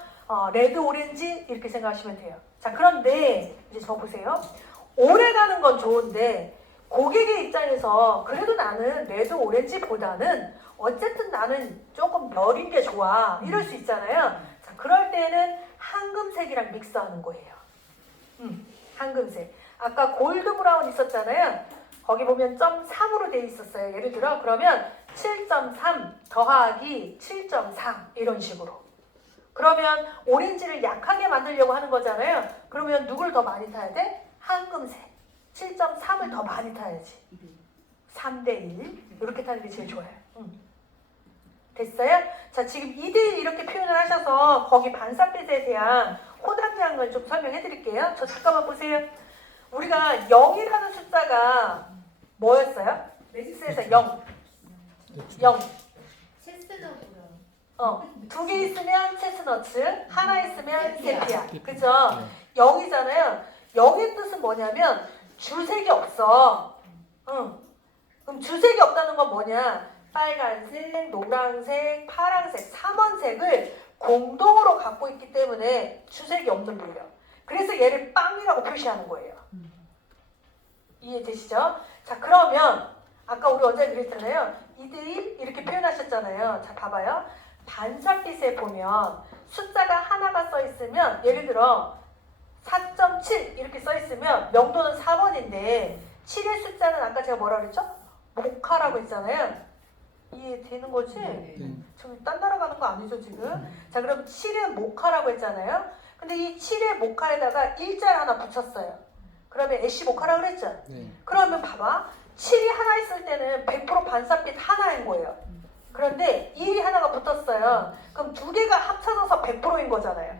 레드 오렌지 이렇게 생각하시면 돼요. 자, 그런데 이제 저 보세요. 오래 가는 건 좋은데 고객의 입장에서 그래도 나는 레드 오렌지보다는 어쨌든 나는 조금 여린 게 좋아 이럴 수 있잖아요. 자, 그럴 때는 황금색이랑 믹스하는 거예요. 황금색. 아까 골드 브라운 있었잖아요. 거기 보면 0.3으로 돼 있었어요. 예를 들어 그러면 7.3 더하기 7.4 이런 식으로. 그러면 오렌지를 약하게 만들려고 하는 거잖아요. 그러면 누굴 더 많이 타야 돼? 황금색. 7.3을 더 많이 타야지. 3대1 이렇게 타는 게 제일 좋아요. 됐어요? 자, 지금 2대1 이렇게 표현을 하셔서 거기 반사빛에 대한 혼합량을 좀 설명해 드릴게요. 저 잠깐만 보세요. 우리가 0이라는 숫자가 뭐였어요? 매직스에서 0. 0. 두 개 있으면 체스너츠, 하나 있으면 세피아. 그죠? 0이잖아요. 0의 뜻은 뭐냐면 주색이 없어. 그럼 주색이 없다는 건 뭐냐? 빨간색, 노란색, 파란색, 3원색을 공동으로 갖고 있기 때문에 주색이 없는 거예요. 그래서 얘를 빵이라고 표시하는 거예요. 이해되시죠? 자, 그러면 아까 우리 원장님 그랬잖아요. 2대1 이렇게 표현하셨잖아요. 자, 봐봐요. 반사빛에 보면 숫자가 하나가 써 있으면 예를 들어 4.7 이렇게 써 있으면 명도는 4번인데 7의 숫자는 아까 제가 뭐라 그랬죠? 모카라고 했잖아요. 이해되는 거지? 지금 딴 나라 가는 거 아니죠 지금? 자, 그럼 7은 모카라고 했잖아요. 근데 이 7의 모카에다가 일자를 하나 붙였어요. 그러면 애쉬 모카라고 그랬죠? 그러면 봐봐. 7이 하나 있을 때는 100% 반사빛 하나인 거예요. 그런데 1이 하나가 붙었어요. 그럼 두 개가 합쳐져서 100%인 거잖아요.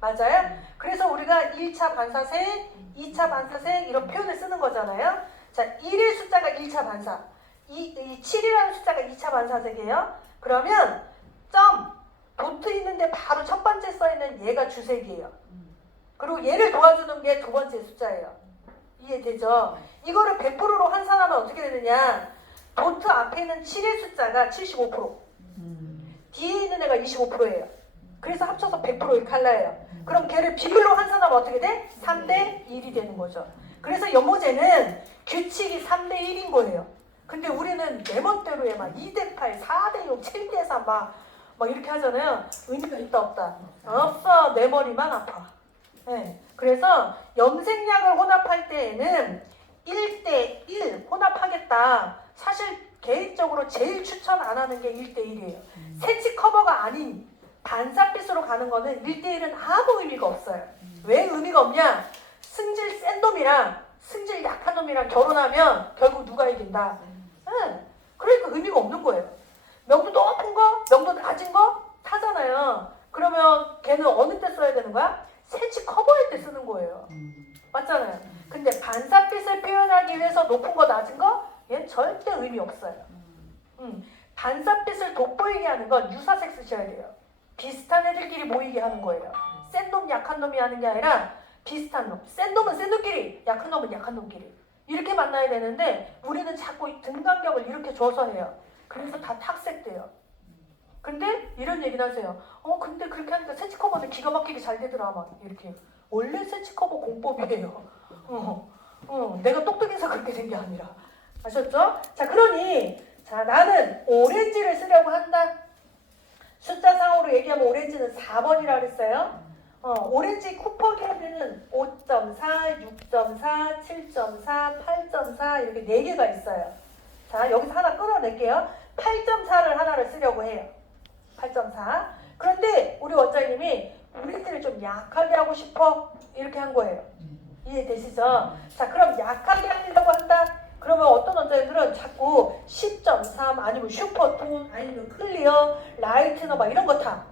맞아요? 그래서 우리가 1차 반사색, 2차 반사색 이런 표현을 쓰는 거잖아요. 자, 1의 숫자가 1차 반사, 이 7이라는 숫자가 2차 반사색이에요. 그러면 도트 있는데 바로 첫 번째 써있는 얘가 주색이에요. 그리고 얘를 도와주는 게 두 번째 숫자예요. 이해되죠? 이거를 100%로 환산하면 어떻게 되느냐? 도트 앞에 있는 7의 숫자가 75%, 뒤에 있는 애가 25%예요. 그래서 합쳐서 100% 이렇게 할라예요. 그럼 걔를 비율로 환산하면 어떻게 돼? 3대1이 되는 거죠. 그래서 연모제는 규칙이 3대1인 거예요. 근데 우리는 내 멋대로 해. 막 2대8, 4대6, 7대4 막 이렇게 하잖아요. 의미가 있다 없다? 없어. 내 머리만 아파. 네. 그래서 염색약을 혼합할 때에는 1대1 혼합하겠다. 사실 개인적으로 제일 추천 안 하는 게 1대1이에요. 새치 커버가 아닌 반사빛으로 가는 거는 1대1은 아무 의미가 없어요. 왜 의미가 없냐? 승질 센 놈이랑 승질 약한 놈이랑 결혼하면 결국 누가 이긴다? 그러니까 의미가 없는 거예요. 명도 높은 거, 명도 낮은 거 타잖아요. 그러면 걔는 어느 때 써야 되는 거야? 새치 커버할 때 쓰는 거예요. 맞잖아요. 근데 반사빛을 표현하기 위해서 높은 거, 낮은 거? 얘는 절대 의미 없어요. 반사빛을 돋보이게 하는 건 유사색 쓰셔야 돼요. 비슷한 애들끼리 모이게 하는 거예요. 센 놈, 약한 놈이 하는 게 아니라 비슷한 놈. 센 놈은 센 놈끼리, 약한 놈은 약한 놈끼리. 이렇게 만나야 되는데 우리는 자꾸 등간격을 이렇게 줘서 해요. 그래서 다 탁색돼요. 근데 이런 얘기는 하세요. 근데 그렇게 하니까 새치커버는 기가 막히게 잘 되더라. 막 이렇게. 원래 새치커버 공법이에요. 내가 똑똑해서 그렇게 된 게 아니라. 아셨죠? 자, 그러니 자, 나는 오렌지를 쓰려고 한다. 숫자상으로 얘기하면 오렌지는 4번이라고 그랬어요. 오렌지 쿠폰 카드는 5.4, 6.4, 7.4, 8.4 이렇게 4개가 있어요. 자, 여기서 하나 끌어낼게요. 8.4를 하나를 쓰려고 해요. 8.4. 그런데 우리 원장님이 오렌지를 좀 약하게 하고 싶어. 이렇게 한 거예요. 이해되시죠? 자, 그럼 약하게 하려고 한다. 그러면 어떤 원장님들은 자꾸 10.3 아니면 슈퍼톤 아니면 클리어, 라이트너 막 이런 거 다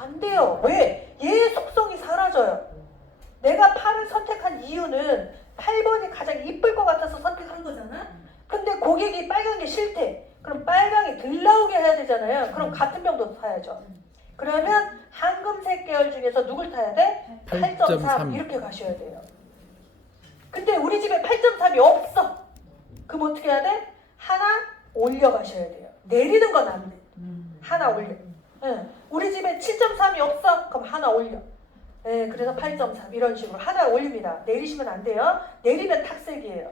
안 돼요. 왜? 얘의 속성이 사라져요. 내가 8을 선택한 이유는 8번이 가장 이쁠 것 같아서 선택한 거잖아. 근데 고객이 빨간 게 싫대. 그럼 빨강이 덜 나오게 해야 되잖아요. 그럼 같은 병도 사야죠. 그러면 황금색 계열 중에서 누굴 타야 돼? 8.3 이렇게 가셔야 돼요. 근데 우리 집에 8.3이 없어. 그럼 어떻게 해야 돼? 하나 올려 가셔야 돼요. 내리는 건 안 돼. 하나 올려. 우리 집에 7.3이 없어. 그럼 하나 올려. 그래서 8.3 이런 식으로 하나 올립니다. 내리시면 안 돼요. 내리면 탁색이에요.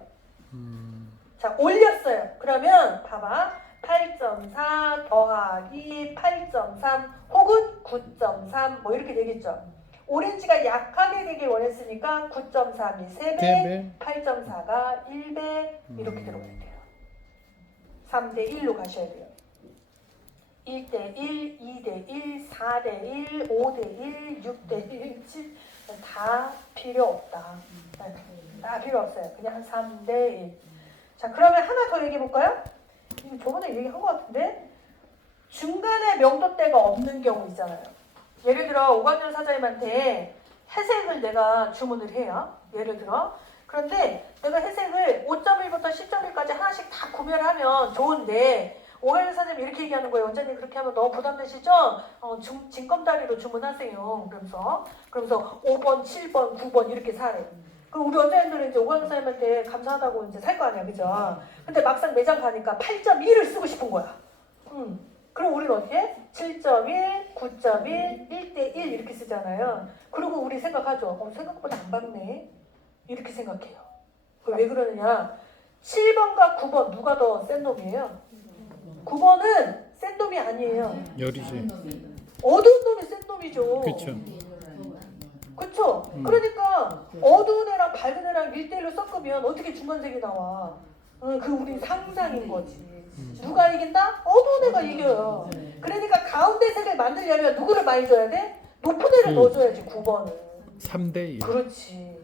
자, 올렸어요. 그러면 봐봐. 8.4 더하기 8.3 혹은 9.3 뭐 이렇게 되겠죠. 오렌지가 약하게 되길 원했으니까 9.3이 3배, 8.4가 1배 이렇게 들어가야 돼요. 3대 1로 가셔야 돼요. 1대 1, 2대 1, 4대 1, 5대 1, 6대 1, 7 다 필요 없다. 다 필요 없어요. 그냥 3대 1. 자, 그러면 하나 더 얘기해 볼까요? 이거 저번에 얘기한 것 같은데 중간에 명도대가 없는 경우 있잖아요. 예를 들어 오광열 사장님한테 회색을 내가 주문을 해요. 예를 들어. 그런데 내가 회색을 5.1부터 10.1까지 하나씩 다 구매를 하면 좋은데 오광열 사장님이 이렇게 얘기하는 거예요. 원장님 그렇게 하면 너무 부담되시죠? 진검다리로 주문하세요. 그러면서 5번, 7번, 9번 이렇게 사래. 그럼 우리 원장님들은 이제 오광열 사장님한테 감사하다고 이제 살 거 아니야, 그죠? 근데 막상 매장 가니까 8.1을 쓰고 싶은 거야. 그럼 우리는 어떻게? 7.1, 9.1, 1대 1 이렇게 쓰잖아요. 그리고 우리 생각하죠. 생각보다 안 받네. 이렇게 생각해요. 왜 그러느냐? 7번과 9번 누가 더 센 놈이에요? 9번은 센 놈이 아니에요. 열이지. 어두운 놈이 센 놈이죠. 그렇죠. 그쵸? 그러니까 어두운 애랑 밝은 애랑 1대1로 섞으면 어떻게 중간색이 나와? 그 우리 상상인 거지. 누가 이긴다? 어두운 애가 이겨요. 그러니까 가운데 색을 만들려면 누구를 많이 줘야 돼? 높은 애를 넣어줘야지 9번을. 3대 1. 그렇지.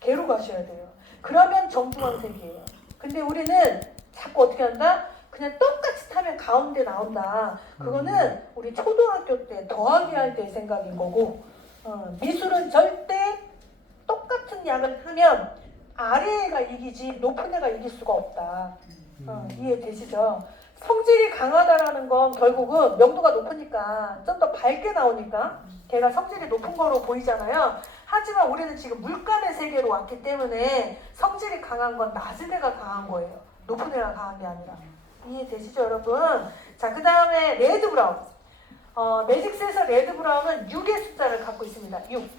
개로 가셔야 돼요. 그러면 정중앙색이에요. 근데 우리는 자꾸 어떻게 한다? 그냥 똑같이 타면 가운데 나온다. 그거는 우리 초등학교 때 더하기 할 때 생각인 거고 미술은 절대 똑같은 양을 하면 아래 애가 이기지 높은 애가 이길 수가 없다. 이해되시죠? 성질이 강하다라는 건 결국은 명도가 높으니까 좀 더 밝게 나오니까 걔가 성질이 높은 거로 보이잖아요. 하지만 우리는 지금 물감의 세계로 왔기 때문에 성질이 강한 건 낮은 애가 강한 거예요. 높은 애가 강한 게 아니라. 이해되시죠, 여러분? 자, 그 다음에 레드 브라운. 매직셋에서 레드 브라운은 6의 숫자를 갖고 있습니다. 6.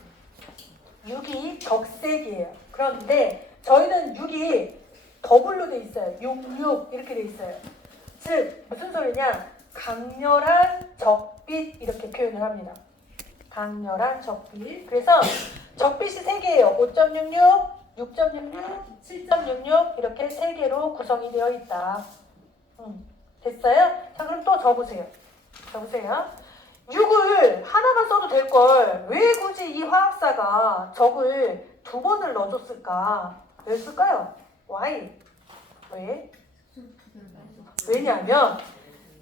6이 적색이에요. 그런데 저희는 6이 더블로 돼 있어요. 66 이렇게 돼 있어요. 즉 무슨 소리냐? 강렬한 적빛 이렇게 표현을 합니다. 강렬한 적빛. 그래서 적빛이 3개예요. 5.66, 6.66, 7.66 이렇게 3개로 구성이 되어 있다. 됐어요? 자, 그럼 또 적으세요. 적으세요. 6을 하나만 써도 될걸 왜 굳이 이 화학사가 적을 2번을 넣어줬을까? 왜 쓸까요? Why? 왜? 왜냐하면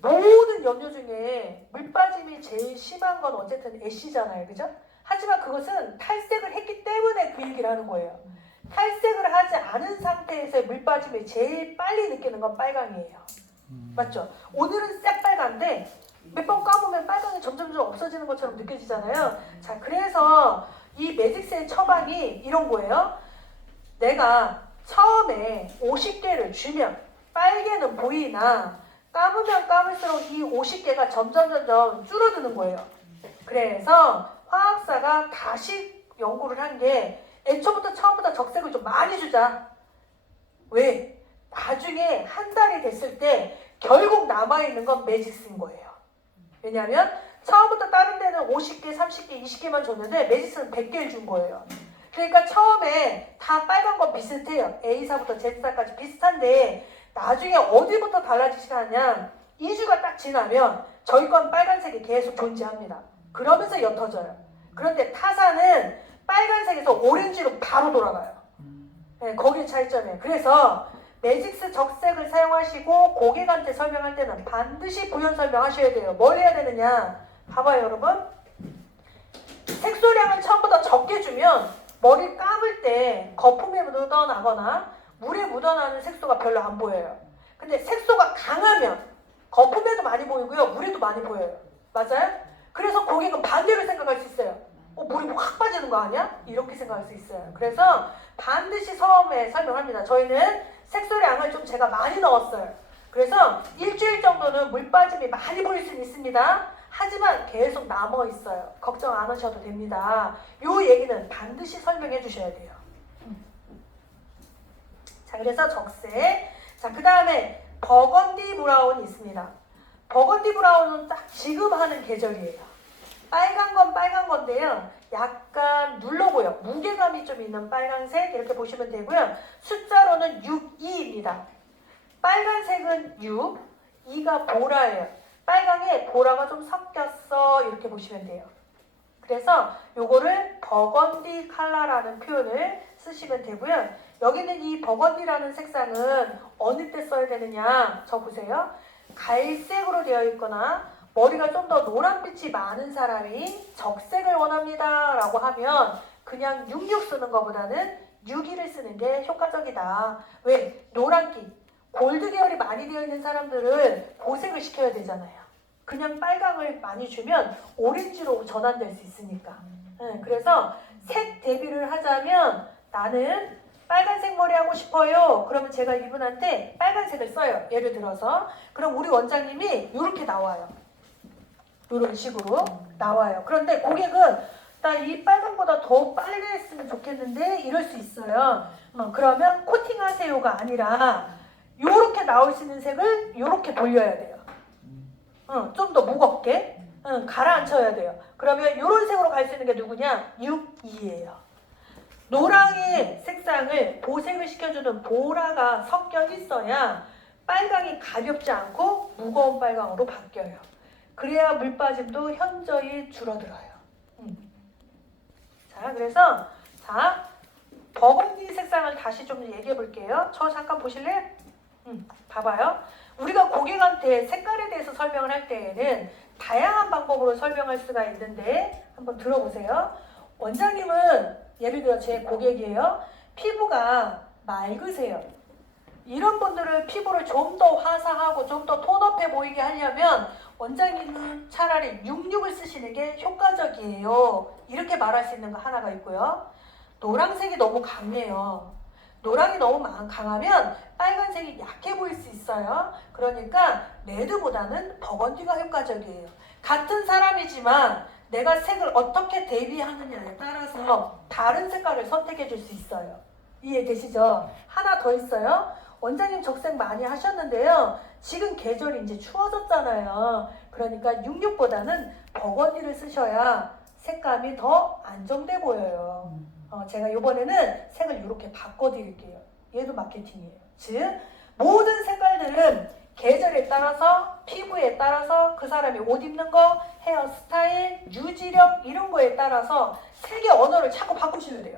모든 염료 중에 물 빠짐이 제일 심한 건 어쨌든 애쉬잖아요. 그죠? 하지만 그것은 탈색을 했기 때문에 그 얘기를 하는 거예요. 탈색을 하지 않은 상태에서 물 빠짐이 제일 빨리 느끼는 건 빨강이에요. 맞죠? 오늘은 새빨간데 몇 번 까보면 빨강이 점점 없어지는 것처럼 느껴지잖아요. 자, 그래서 이 매직스의 처방이 이런 거예요. 내가 처음에 50개를 주면 빨개는 보이나 감으면 감을수록 이 50개가 점점 줄어드는 거예요. 그래서 화학사가 다시 연구를 한 게 애초부터 처음부터 적색을 좀 많이 주자. 왜? 나중에 한 달이 됐을 때 결국 남아있는 건 매직스인 거예요. 왜냐하면 처음부터 다른 데는 50개, 30개, 20개만 줬는데 매직스는 100개를 준 거예요. 그러니까 처음에 다 빨간 건 비슷해요. A사부터 Z사까지 비슷한데 나중에 어디부터 달라지시냐 2주가 딱 지나면 저희 건 빨간색이 계속 존재합니다. 그러면서 옅어져요. 그런데 타사는 빨간색에서 오렌지로 바로 돌아가요. 네, 거기에 차이점이에요. 그래서 매직스 적색을 사용하시고 고객한테 설명할 때는 반드시 부연 설명하셔야 돼요. 뭘 해야 되느냐? 봐봐요, 여러분. 색소량을 처음부터 적게 주면 머리 감을 때 거품에 묻어나거나 물에 묻어나는 색소가 별로 안 보여요. 근데 색소가 강하면 거품에도 많이 보이고요. 물에도 많이 보여요. 맞아요? 그래서 고객은 반대로 생각할 수 있어요. 물이 확 빠지는 거 아니야? 이렇게 생각할 수 있어요. 그래서 반드시 처음에 설명합니다. 저희는 색소량을 좀 제가 많이 넣었어요. 그래서 일주일 정도는 물 빠짐이 많이 보일 수는 있습니다. 하지만 계속 남아 있어요. 걱정 안 하셔도 됩니다. 요 얘기는 반드시 설명해 주셔야 돼요. 자, 그래서 적색. 자, 그 다음에 버건디 브라운이 있습니다. 버건디 브라운은 딱 지금 하는 계절이에요. 빨간 건 빨간 건데요. 약간 눌러 보여. 무게감이 좀 있는 빨간색 이렇게 보시면 되고요. 숫자로는 6, 2입니다. 빨간색은 6, 2가 보라예요. 빨강에 보라가 좀 섞였어 이렇게 보시면 돼요. 그래서 요거를 버건디 컬러라는 표현을 쓰시면 되고요. 여기는 이 버건디라는 색상은 어느 때 써야 되느냐 저 보세요. 갈색으로 되어 있거나 머리가 좀 더 노란빛이 많은 사람이 적색을 원합니다 라고 하면 그냥 66 쓰는 것보다는 62를 쓰는 게 효과적이다. 왜? 노란기, 골드 계열이 많이 되어 있는 사람들을 고색을 시켜야 되잖아요. 그냥 빨강을 많이 주면 오렌지로 전환될 수 있으니까. 그래서 색 대비를 하자면 나는 빨간색 머리 하고 싶어요. 그러면 제가 이분한테 빨간색을 써요. 예를 들어서. 그럼 우리 원장님이 이렇게 나와요. 이런 식으로 나와요. 그런데 고객은 나 이 빨강보다 더 빨개 했으면 좋겠는데 이럴 수 있어요. 그러면 코팅하세요가 아니라 이렇게 나올 수 있는 색을 이렇게 돌려야 돼요. 좀 더 무겁게 가라앉혀야 돼요. 그러면 이런 색으로 갈 수 있는 게 누구냐? 6, 2예요. 노랑의 색상을 보색을 시켜주는 보라가 섞여 있어야 빨강이 가볍지 않고 무거운 빨강으로 바뀌어요. 그래야 물 빠짐도 현저히 줄어들어요. 자, 그래서 버건디 색상을 다시 좀 얘기해 볼게요. 저 잠깐 보실래요? 봐봐요. 우리가 고객한테 색깔에 대해서 설명을 할 때에는 다양한 방법으로 설명할 수가 있는데 한번 들어보세요. 원장님은 예를 들어 제 고객이에요. 피부가 맑으세요. 이런 분들을 피부를 좀 더 화사하고 좀 더 톤업해 보이게 하려면 원장님은 차라리 66을 쓰시는 게 효과적이에요. 이렇게 말할 수 있는 거 하나가 있고요. 노란색이 너무 강해요. 노랑이 너무 강하면 빨간색이 약해 보일 수 있어요. 그러니까 레드보다는 버건디가 효과적이에요. 같은 사람이지만 내가 색을 어떻게 대비하느냐에 따라서 다른 색깔을 선택해 줄 수 있어요. 이해되시죠? 하나 더 있어요. 원장님 적색 많이 하셨는데요. 지금 계절이 이제 추워졌잖아요. 그러니까 66보다는 버건디를 쓰셔야 색감이 더 안정돼 보여요. 제가 이번에는 색을 이렇게 바꿔드릴게요. 얘도 마케팅이에요. 즉 모든 색깔들은 계절에 따라서 피부에 따라서 그 사람이 옷 입는 거, 헤어스타일, 유지력 이런 거에 따라서 색의 언어를 자꾸 바꾸시면 돼요.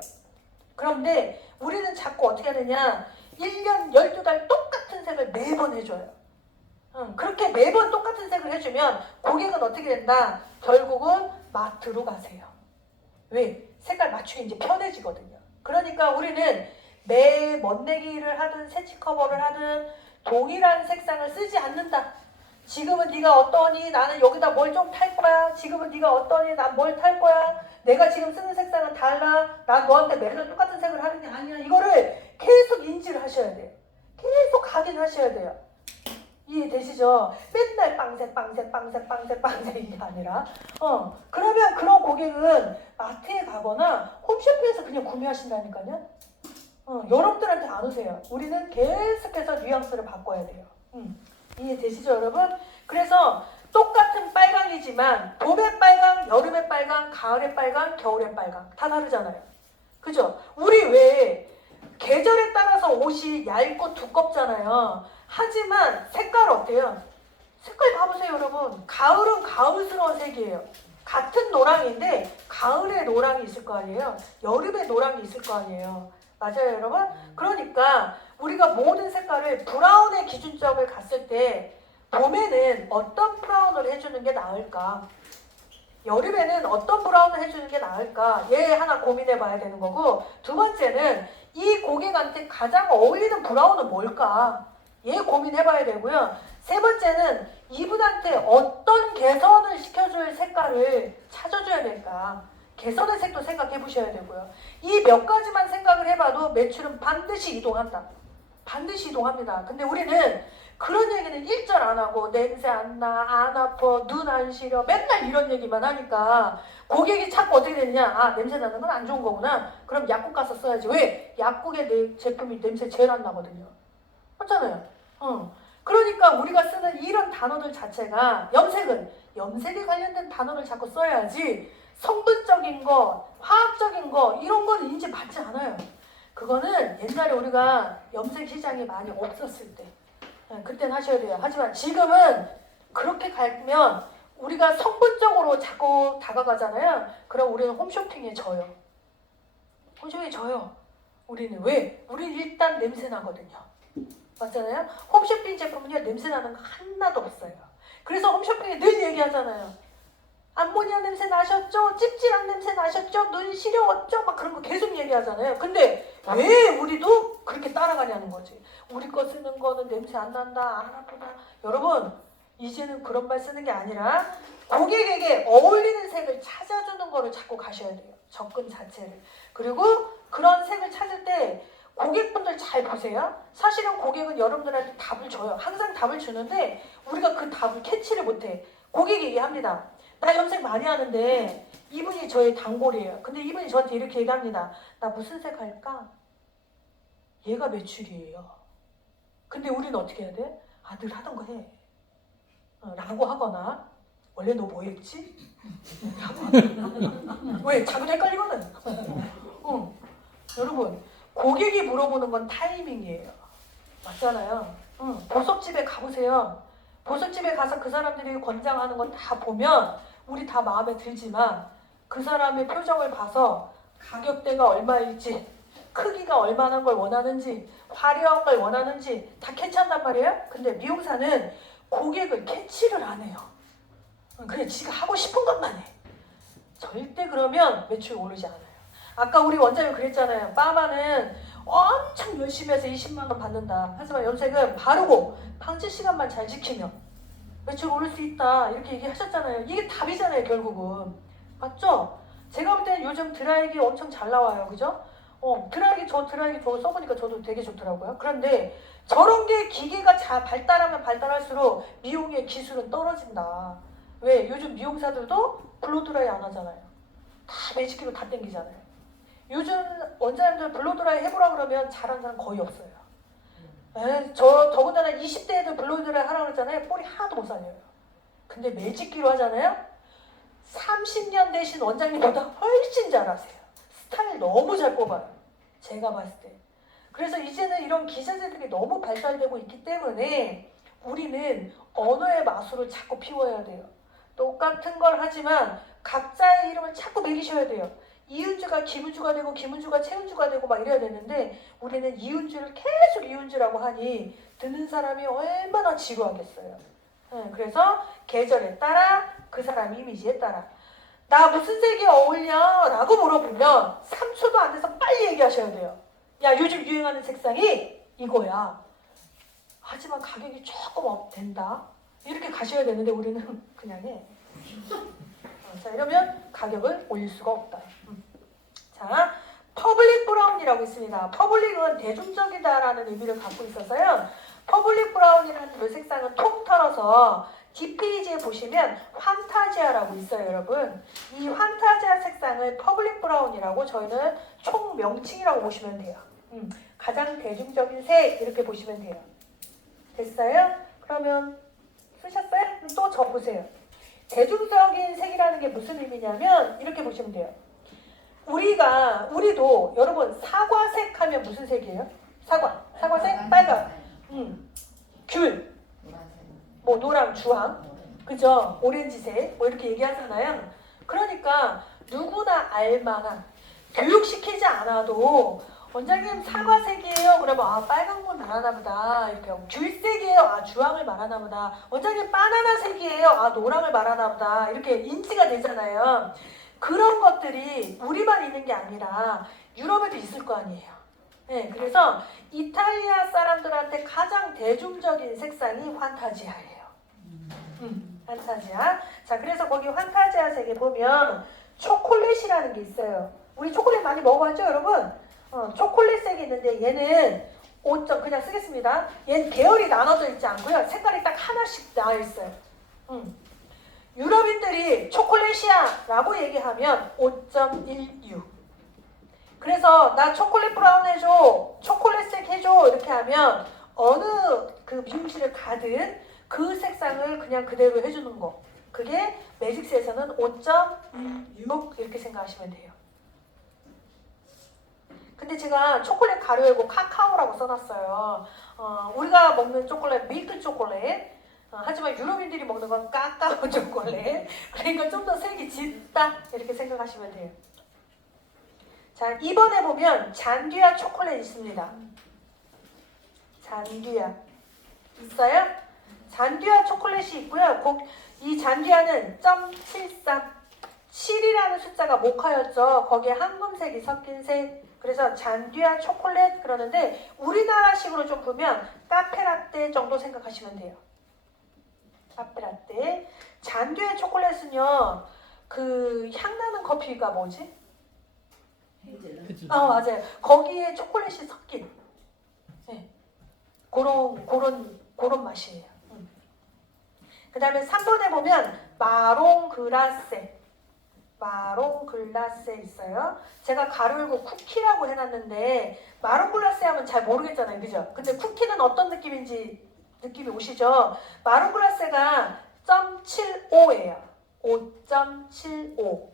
그런데 우리는 자꾸 어떻게 하느냐 1년 12달 똑같은 색을 매번 해줘요. 그렇게 매번 똑같은 색을 해주면 고객은 어떻게 된다? 결국은 마트로 가세요. 왜? 색깔 맞추기 이제 편해지거든요. 그러니까 우리는 매 멋내기를 하든 새치 커버를 하든 동일한 색상을 쓰지 않는다. 지금은 네가 어떠니? 나는 여기다 뭘 좀 탈 거야. 지금은 네가 어떠니? 난 뭘 탈 거야. 내가 지금 쓰는 색상은 달라. 난 너한테 매일 똑같은 색을 하는 게 아니야. 이거를 계속 인지를 하셔야 돼요. 계속 각인하셔야 돼요. 이해되시죠? 맨날 빵색 이게 아니라 그러면 그런 고객은 마트에 가거나 홈쇼핑에서 그냥 구매하신다니까요. 여러분들한테 안 오세요. 우리는 계속해서 뉘앙스를 바꿔야 돼요. 이해되시죠, 여러분? 그래서 똑같은 빨강이지만 봄의 빨강, 여름의 빨강, 가을의 빨강, 겨울의 빨강 다 다르잖아요. 그죠? 우리 왜 계절에 따라서 옷이 얇고 두껍잖아요. 하지만 색깔 어때요? 색깔 봐보세요, 여러분. 가을은 가을스러운 색이에요. 같은 노랑인데 가을에 노랑이 있을 거 아니에요. 여름에 노랑이 있을 거 아니에요. 맞아요, 여러분? 그러니까 우리가 모든 색깔을 브라운의 기준점을 갔을 때 봄에는 어떤 브라운을 해주는 게 나을까? 여름에는 어떤 브라운을 해주는 게 나을까? 얘 하나 고민해 봐야 되는 거고, 두 번째는 이 고객한테 가장 어울리는 브라운은 뭘까? 얘 고민해 봐야 되고요. 세 번째는 이분한테 어떤 개선을 시켜줄 색깔을 찾아줘야 될까? 개선의 색도 생각해 보셔야 되고요. 이 몇 가지만 생각을 해봐도 매출은 반드시 이동한다. 반드시 이동합니다. 근데 우리는 그런 얘기는 일절 안 하고 냄새 안 나, 안 아파, 눈 안 시려 맨날 이런 얘기만 하니까 고객이 자꾸 어떻게 되느냐. 아, 냄새 나는 건 안 좋은 거구나. 그럼 약국 가서 써야지. 왜? 약국의 제품이 냄새 제일 안 나거든요. 맞잖아요. 그러니까 우리가 쓰는 이런 단어들 자체가 염색에 관련된 단어를 자꾸 써야지 성분적인 거, 화학적인 거 이런 거는 인지 받지 않아요. 그거는 옛날에 우리가 염색 시장이 많이 없었을 때 그때는 하셔야 돼요. 하지만 지금은 그렇게 가면 우리가 성분적으로 자꾸 다가가잖아요. 그럼 우리는 홈쇼핑에 져요. 홈쇼핑에 져요. 우리는 왜? 우리는 일단 냄새 나거든요. 맞잖아요? 홈쇼핑 제품은요, 냄새 나는 거 하나도 없어요. 그래서 홈쇼핑에 늘 얘기하잖아요. 암모니아 냄새 나셨죠? 찝찝한 냄새 나셨죠? 눈 시려웠죠? 막 그런 거 계속 얘기하잖아요. 근데 왜 우리도 그렇게 따라가냐는 거지. 우리 거 쓰는 거는 냄새 안 난다, 안 아프다. 여러분, 이제는 그런 말 쓰는 게 아니라 고객에게 어울리는 색을 찾아주는 거를 자꾸 가셔야 돼요. 접근 자체를. 그리고 그런 색을 찾을 때 고객분들 잘 보세요. 사실은 고객은 여러분들한테 답을 줘요. 항상 답을 주는데 우리가 그 답을 캐치를 못해. 고객이 얘기합니다. 나 염색 많이 하는데 이분이 저의 단골이에요. 근데 이분이 저한테 이렇게 얘기합니다. 나 무슨 색 할까? 얘가 매출이에요. 근데 우리는 어떻게 해야 돼? 아, 늘 하던 거 해. 라고 하거나 원래 너 뭐 했지? 왜? 자꾸 헷갈리거든. 여러분, 고객이 물어보는 건 타이밍이에요. 맞잖아요. 보석집에 가보세요. 보석집에 가서 그 사람들이 권장하는 건 다 보면 우리 다 마음에 들지만 그 사람의 표정을 봐서 가격대가 얼마일지, 크기가 얼마나 걸 원하는지, 화려한 걸 원하는지 다 캐치한단 말이에요. 근데 미용사는 고객을 캐치를 안 해요. 그냥 지가 하고 싶은 것만 해. 절대 그러면 매출 오르지 않아요. 아까 우리 원장님 그랬잖아요. 빠마는 엄청 열심히 해서 20만 원 받는다. 하지만 염색은 바르고 방치 시간만 잘 지키면 매출 오를 수 있다. 이렇게 얘기하셨잖아요. 이게 답이잖아요, 결국은. 맞죠? 제가 볼 때는 요즘 드라이기 엄청 잘 나와요. 그죠? 드라이기 저거 써보니까 저도 되게 좋더라고요. 그런데 저런 게 기계가 잘 발달하면 발달할수록 미용의 기술은 떨어진다. 왜? 요즘 미용사들도 블로드라이 안 하잖아요. 다 매직기로 다 땡기잖아요. 요즘 원장님들 블로드라이 해보라 그러면 잘하는 사람 거의 없어요. 더군다나 20대 애들 블로드라이 하라고 그러잖아요. 볼이 하나도 못 살려요. 근데 매직기로 하잖아요. 30년 되신 원장님보다 훨씬 잘하세요. 스타일 너무 잘 뽑아요. 제가 봤을 때. 그래서 이제는 이런 기자재들이 너무 발달되고 있기 때문에 우리는 언어의 마술을 자꾸 피워야 돼요. 똑같은 걸 하지만 각자의 이름을 자꾸 매기셔야 돼요. 이은주가 김은주가 되고 김은주가 최은주가 되고 막 이래야 되는데 우리는 이은주를 계속 이은주라고 하니 듣는 사람이 얼마나 지루하겠어요. 그래서 계절에 따라 그 사람 이미지에 따라 나 무슨 색이 어울려? 라고 물어보면 3초도 안 돼서 빨리 얘기하셔야 돼요. 야, 요즘 유행하는 색상이 이거야. 하지만 가격이 조금 업 된다. 이렇게 가셔야 되는데 우리는 그냥 해. 자, 이러면 가격을 올릴 수가 없다. 자, 퍼블릭 브라운이라고 있습니다. 퍼블릭은 대중적이다라는 의미를 갖고 있어서요. 퍼블릭 브라운이라는 이 색상은 통 털어서 뒷페이지에 보시면 환타지아라고 있어요, 여러분. 이 환타지아 색상을 퍼블릭 브라운이라고 저희는 총 명칭이라고 보시면 돼요. 가장 대중적인 색 이렇게 보시면 돼요. 됐어요? 그러면 쓰셨어요? 또 적으세요. 대중적인 색이라는 게 무슨 의미냐면 이렇게 보시면 돼요. 우리도 여러분 사과색 하면 무슨 색이에요? 사과색? 빨강. 귤. 뭐 노랑, 주황. 그죠? 오렌지색. 뭐 이렇게 얘기하잖아요. 그러니까 누구나 알만한 교육시키지 않아도 원장님 사과색이에요. 그러면 아 빨간 걸 말하나 보다. 이렇게 귤색이에요. 아 주황을 말하나 보다. 원장님 바나나색이에요. 아 노랑을 말하나 보다. 이렇게 인지가 되잖아요. 그런 것들이 우리만 있는 게 아니라 유럽에도 있을 거 아니에요. 네, 그래서 이탈리아 사람들한테 가장 대중적인 색상이 환타지아예요. 환타지아. 자, 그래서 거기 환타지아 색에 보면 초콜릿이라는 게 있어요. 우리 초콜릿 많이 먹어봤죠, 여러분? 초콜릿색이 있는데 얘는 5점 그냥 쓰겠습니다. 얘는 계열이 나눠져 있지 않고요. 색깔이 딱 하나씩 나와 있어요. 유럽인들이 초콜릿이야 라고 얘기하면 5.16. 그래서 나 초콜릿 브라운 해줘, 초콜릿색 해줘 이렇게 하면 어느 그 미용실을 가든 그 색상을 그냥 그대로 해주는 거. 그게 매직스에서는 5.16 이렇게 생각하시면 돼요. 근데 제가 초콜릿 가루에고 카카오라고 써놨어요. 우리가 먹는 초콜릿 밀크 초콜릿. 하지만 유럽인들이 먹는 건 카카오 초콜릿. 그러니까 좀 더 색이 짙다 이렇게 생각하시면 돼요. 자, 2번에 보면 잔디아 초콜릿 있습니다. 잔디아 있어요? 잔디아 초콜릿이 있고요. 이 잔디아는 0.73 7이라는 숫자가 모카였죠. 거기에 황금색이 섞인 색. 그래서 잔디아 초콜릿 그러는데 우리나라식으로 좀 보면 카페라떼 정도 생각하시면 돼요. 카페라떼. 잔디아 초콜릿은요. 그 향나는 커피가 뭐지? 맞아요. 거기에 초콜릿이 섞인. 네. 그런 맛이에요. 그 다음에 3번에 보면 마롱 글라세. 마롱 글라세 있어요. 제가 가로 열고 쿠키라고 해놨는데 마롱 글라세 하면 잘 모르겠잖아요. 그죠? 근데 쿠키는 어떤 느낌인지 느낌이 오시죠? 마롱 글라세가 0.75예요. 5.75.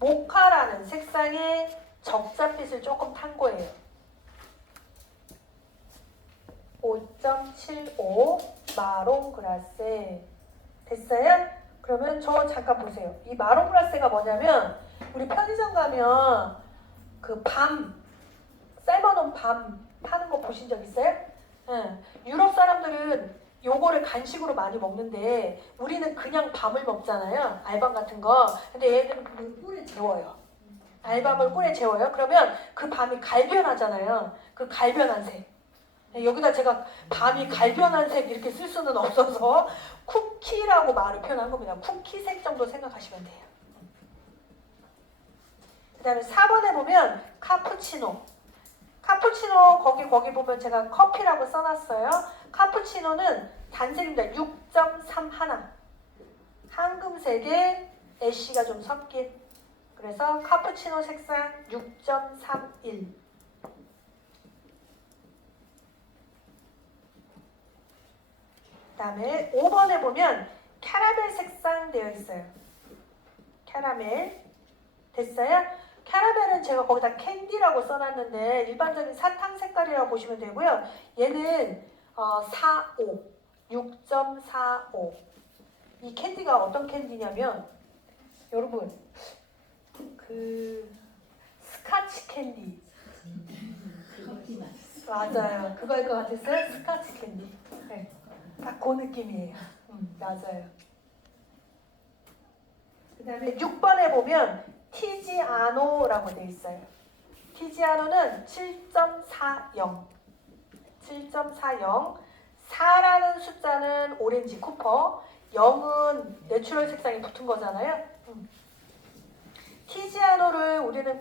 모카라는 색상의 적자빛을 조금 탄 거예요. 5.75 마롱 글라세. 됐어요? 그러면 저 잠깐 보세요. 이 마롱 글라세가 뭐냐면 우리 편의점 가면 그 밤 삶아놓은 밤 파는 거 보신 적 있어요? 응. 유럽 사람들은 요거를 간식으로 많이 먹는데 우리는 그냥 밤을 먹잖아요. 알밤 같은 거. 근데 얘는 그 꿀에 재워요. 알밤을 꿀에 재워요. 그러면 그 밤이 갈변하잖아요. 그 갈변한 색. 여기다 제가 밤이 갈변한 색 이렇게 쓸 수는 없어서 쿠키라고 말을 표현한 겁니다. 쿠키색 정도 생각하시면 돼요. 그 다음에 4번에 보면 카푸치노. 카푸치노 거기 보면 제가 커피라고 써놨어요. 카푸치노는 단색입니다. 6.31. 황금색에 애쉬가 좀 섞인. 그래서 카푸치노 색상 6.31. 그 다음에 5번에 보면 캐러멜 색상 되어 있어요. 캐러멜. 됐어요? 캐러멜은 제가 거기다 캔디라고 써놨는데 일반적인 사탕 색깔이라고 보시면 되고요. 얘는 45, 6.45. 이 캔디가 어떤 캔디냐면 여러분 그 스카치 캔디. 맞아요. 그거일 것 같았어요? 스카치 캔디. 네. 딱 그 느낌이에요. 맞아요. 그 다음에 6번에 보면 티지아노라고 되어 있어요. 티지아노는 7.40. 7.40. 4라는 숫자는 오렌지 쿠퍼, 0은 내추럴 색상이 붙은 거잖아요. 티지아노를 우리는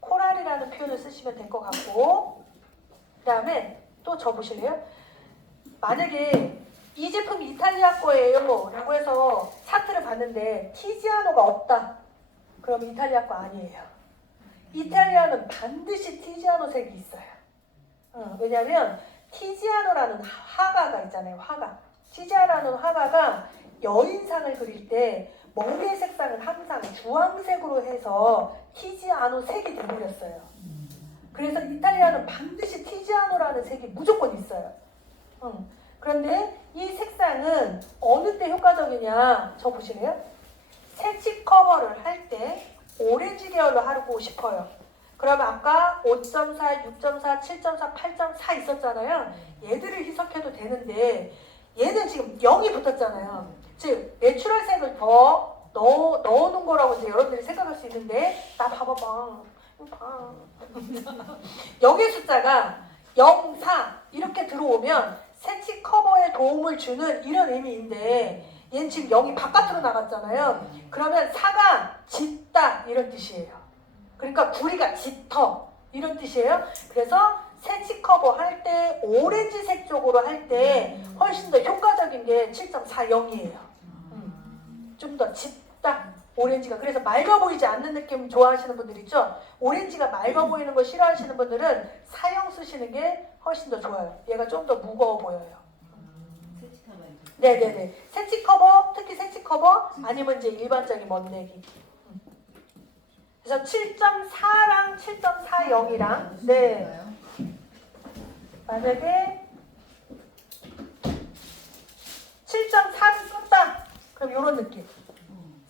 코랄이라는 표현을 쓰시면 될 것 같고, 그 다음에 또 적으실래요? 만약에 이 제품이 이탈리아 거예요 라고 해서 차트를 봤는데 티지아노가 없다. 그럼 이탈리아 거 아니에요. 이탈리아는 반드시 티지아노 색이 있어요. 왜냐하면 티지아노라는 화가가 있잖아요. 화가. 티지아노라는 화가가 여인상을 그릴 때 머리의 색상을 항상 주황색으로 해서 티지아노 색이 되버렸어요. 그래서 이탈리아는 반드시 티지아노라는 색이 무조건 있어요. 그런데 이 색상은 어느 때 효과적이냐 저 보시래요? 색칠 커버를 할 때 오렌지 계열로 하고 싶어요. 그러면 아까 5.4, 6.4, 7.4, 8.4 있었잖아요. 얘들을 희석해도 되는데 얘는 지금 0이 붙었잖아요. 즉 내추럴 색을 더 넣어놓은 거라고 이제 여러분들이 생각할 수 있는데 나 봐봐봐. 여기 숫자가 0, 4 이렇게 들어오면 색칠 커버에 도움을 주는 이런 의미인데 얘는 지금 0이 바깥으로 나갔잖아요. 그러면 4가 짙다 이런 뜻이에요. 그러니까 구리가 짙어 이런 뜻이에요. 그래서 색칠 커버 할 때 오렌지색 쪽으로 할 때 훨씬 더 효과적인 게 7.40이에요. 좀 더 짙다 오렌지가. 그래서 맑아 보이지 않는 느낌 좋아하시는 분들 있죠? 오렌지가 맑아 보이는 거 싫어하시는 분들은 사형 쓰시는 게 훨씬 더 좋아요. 얘가 좀 더 무거워 보여요. 네네네. 색칠 커버, 특히 색칠 커버 아니면 이제 일반적인 멋내기. 그래서 7.4랑 7.40이랑 네. 만약에 7.4를 썼다. 그럼 이런 느낌.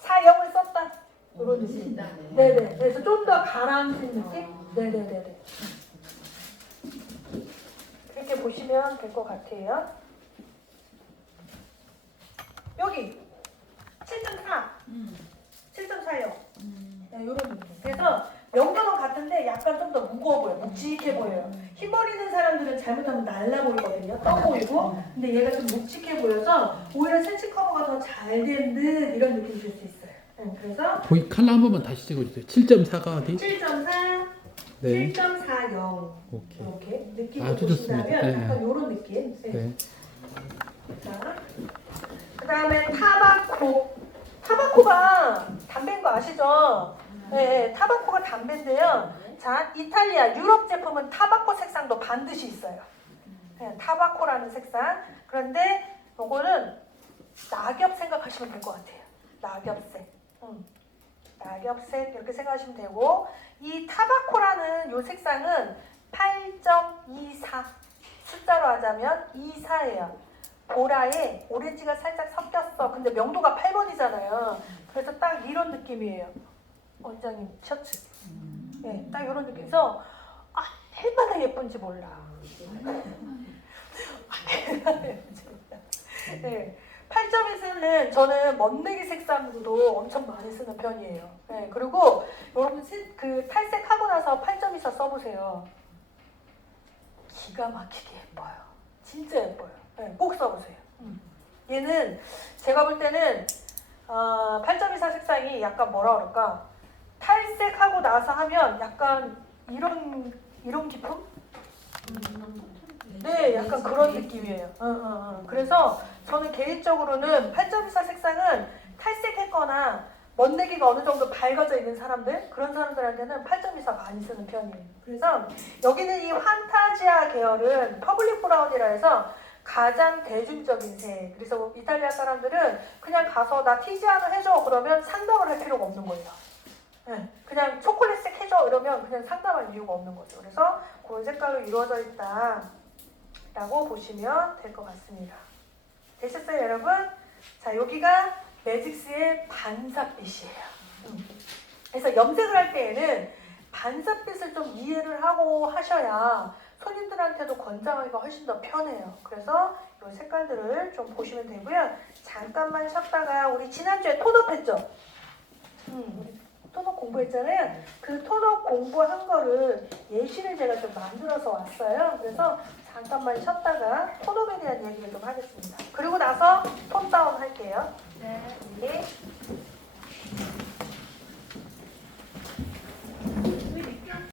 40을 썼다. 이런 느낌. 네네. 그래서 좀 더 가라앉은 느낌. 네네네네. 그렇게 보시면 될 것 같아요. 여기 7.4, 7.40. 네, 이런 느낌. 그래서 명도는 같은데 약간 좀 더 무거워 보여, 묵직해 보여요. 흰머리 있는 사람들은 잘못하면 날라 보이거든요, 떠 보이고. 근데 얘가 좀 묵직해 보여서 오히려 색칠 커버가 더 잘 된 듯 이런 느낌이 들 수 있어요. 그래서 보이 칼라 한 번만 다시 찍어주세요. 7.4가 어디? 7.4, 네. 7.40 오케이. 이렇게 느낌을 아주 보신다면 좋습니다. 네. 약간 이런 느낌. 네. 네. 자, 그 다음에 타바코가 담배인 거 아시죠? 네, 타바코가 담배인데요. 자, 이탈리아, 유럽 제품은 타바코 색상도 반드시 있어요. 네, 타바코라는 색상. 그런데 이거는 낙엽 생각하시면 될 것 같아요. 낙엽색. 낙엽색 이렇게 생각하시면 되고, 이 타바코라는 이 색상은 8.24 숫자로 하자면 24예요. 보라에 오렌지가 살짝 섞였어. 근데 명도가 8번이잖아요. 그래서 딱 이런 느낌이에요. 원장님 셔츠. 네, 딱 이런 느낌에서 얼마나 예쁜지 몰라. 네, 8점에서는 저는 멋내기 색상도 엄청 많이 쓰는 편이에요. 네, 그리고 여러분 그 탈색하고 나서 8.24 써보세요. 기가 막히게 예뻐요. 진짜 예뻐요. 네, 꼭 써보세요. 얘는 제가 볼 때는 8.24 색상이 약간 뭐라 그럴까, 탈색하고 나서 하면 약간 이런 기품? 네, 약간 그런 느낌이에요. 그래서 저는 개인적으로는 8.24 색상은 탈색했거나 멋내기가 어느 정도 밝아져 있는 사람들, 그런 사람들한테는 8.24 많이 쓰는 편이에요. 그래서 여기는 이 판타지아 계열은 퍼블릭 브라운이라 해서 가장 대중적인 색. 그래서 이탈리아 사람들은 그냥 가서 나 티지아노 해줘 그러면 상담을 할 필요가 없는 거예요. 네, 그냥 초콜릿색 해줘 이러면 그냥 상담할 이유가 없는 거죠. 그래서 그런 색깔로 이루어져 있다 라고 보시면 될 것 같습니다. 되셨어요 여러분? 자, 여기가 매직스의 반사빛이에요. 그래서 염색을 할 때에는 반사빛을 좀 이해를 하고 하셔야 손님들한테도 권장하기가 훨씬 더 편해요. 그래서 이 색깔들을 좀 보시면 되고요. 잠깐만 쉬었다가 우리 지난주에 톤업 했죠? 톤업 공부했잖아요. 그 톤업 공부한 거를 예시를 제가 좀 만들어서 왔어요. 그래서 잠깐만 쉬었다가 톤업에 대한 얘기를 좀 하겠습니다. 그리고 나서 톤 다운 할게요. 네.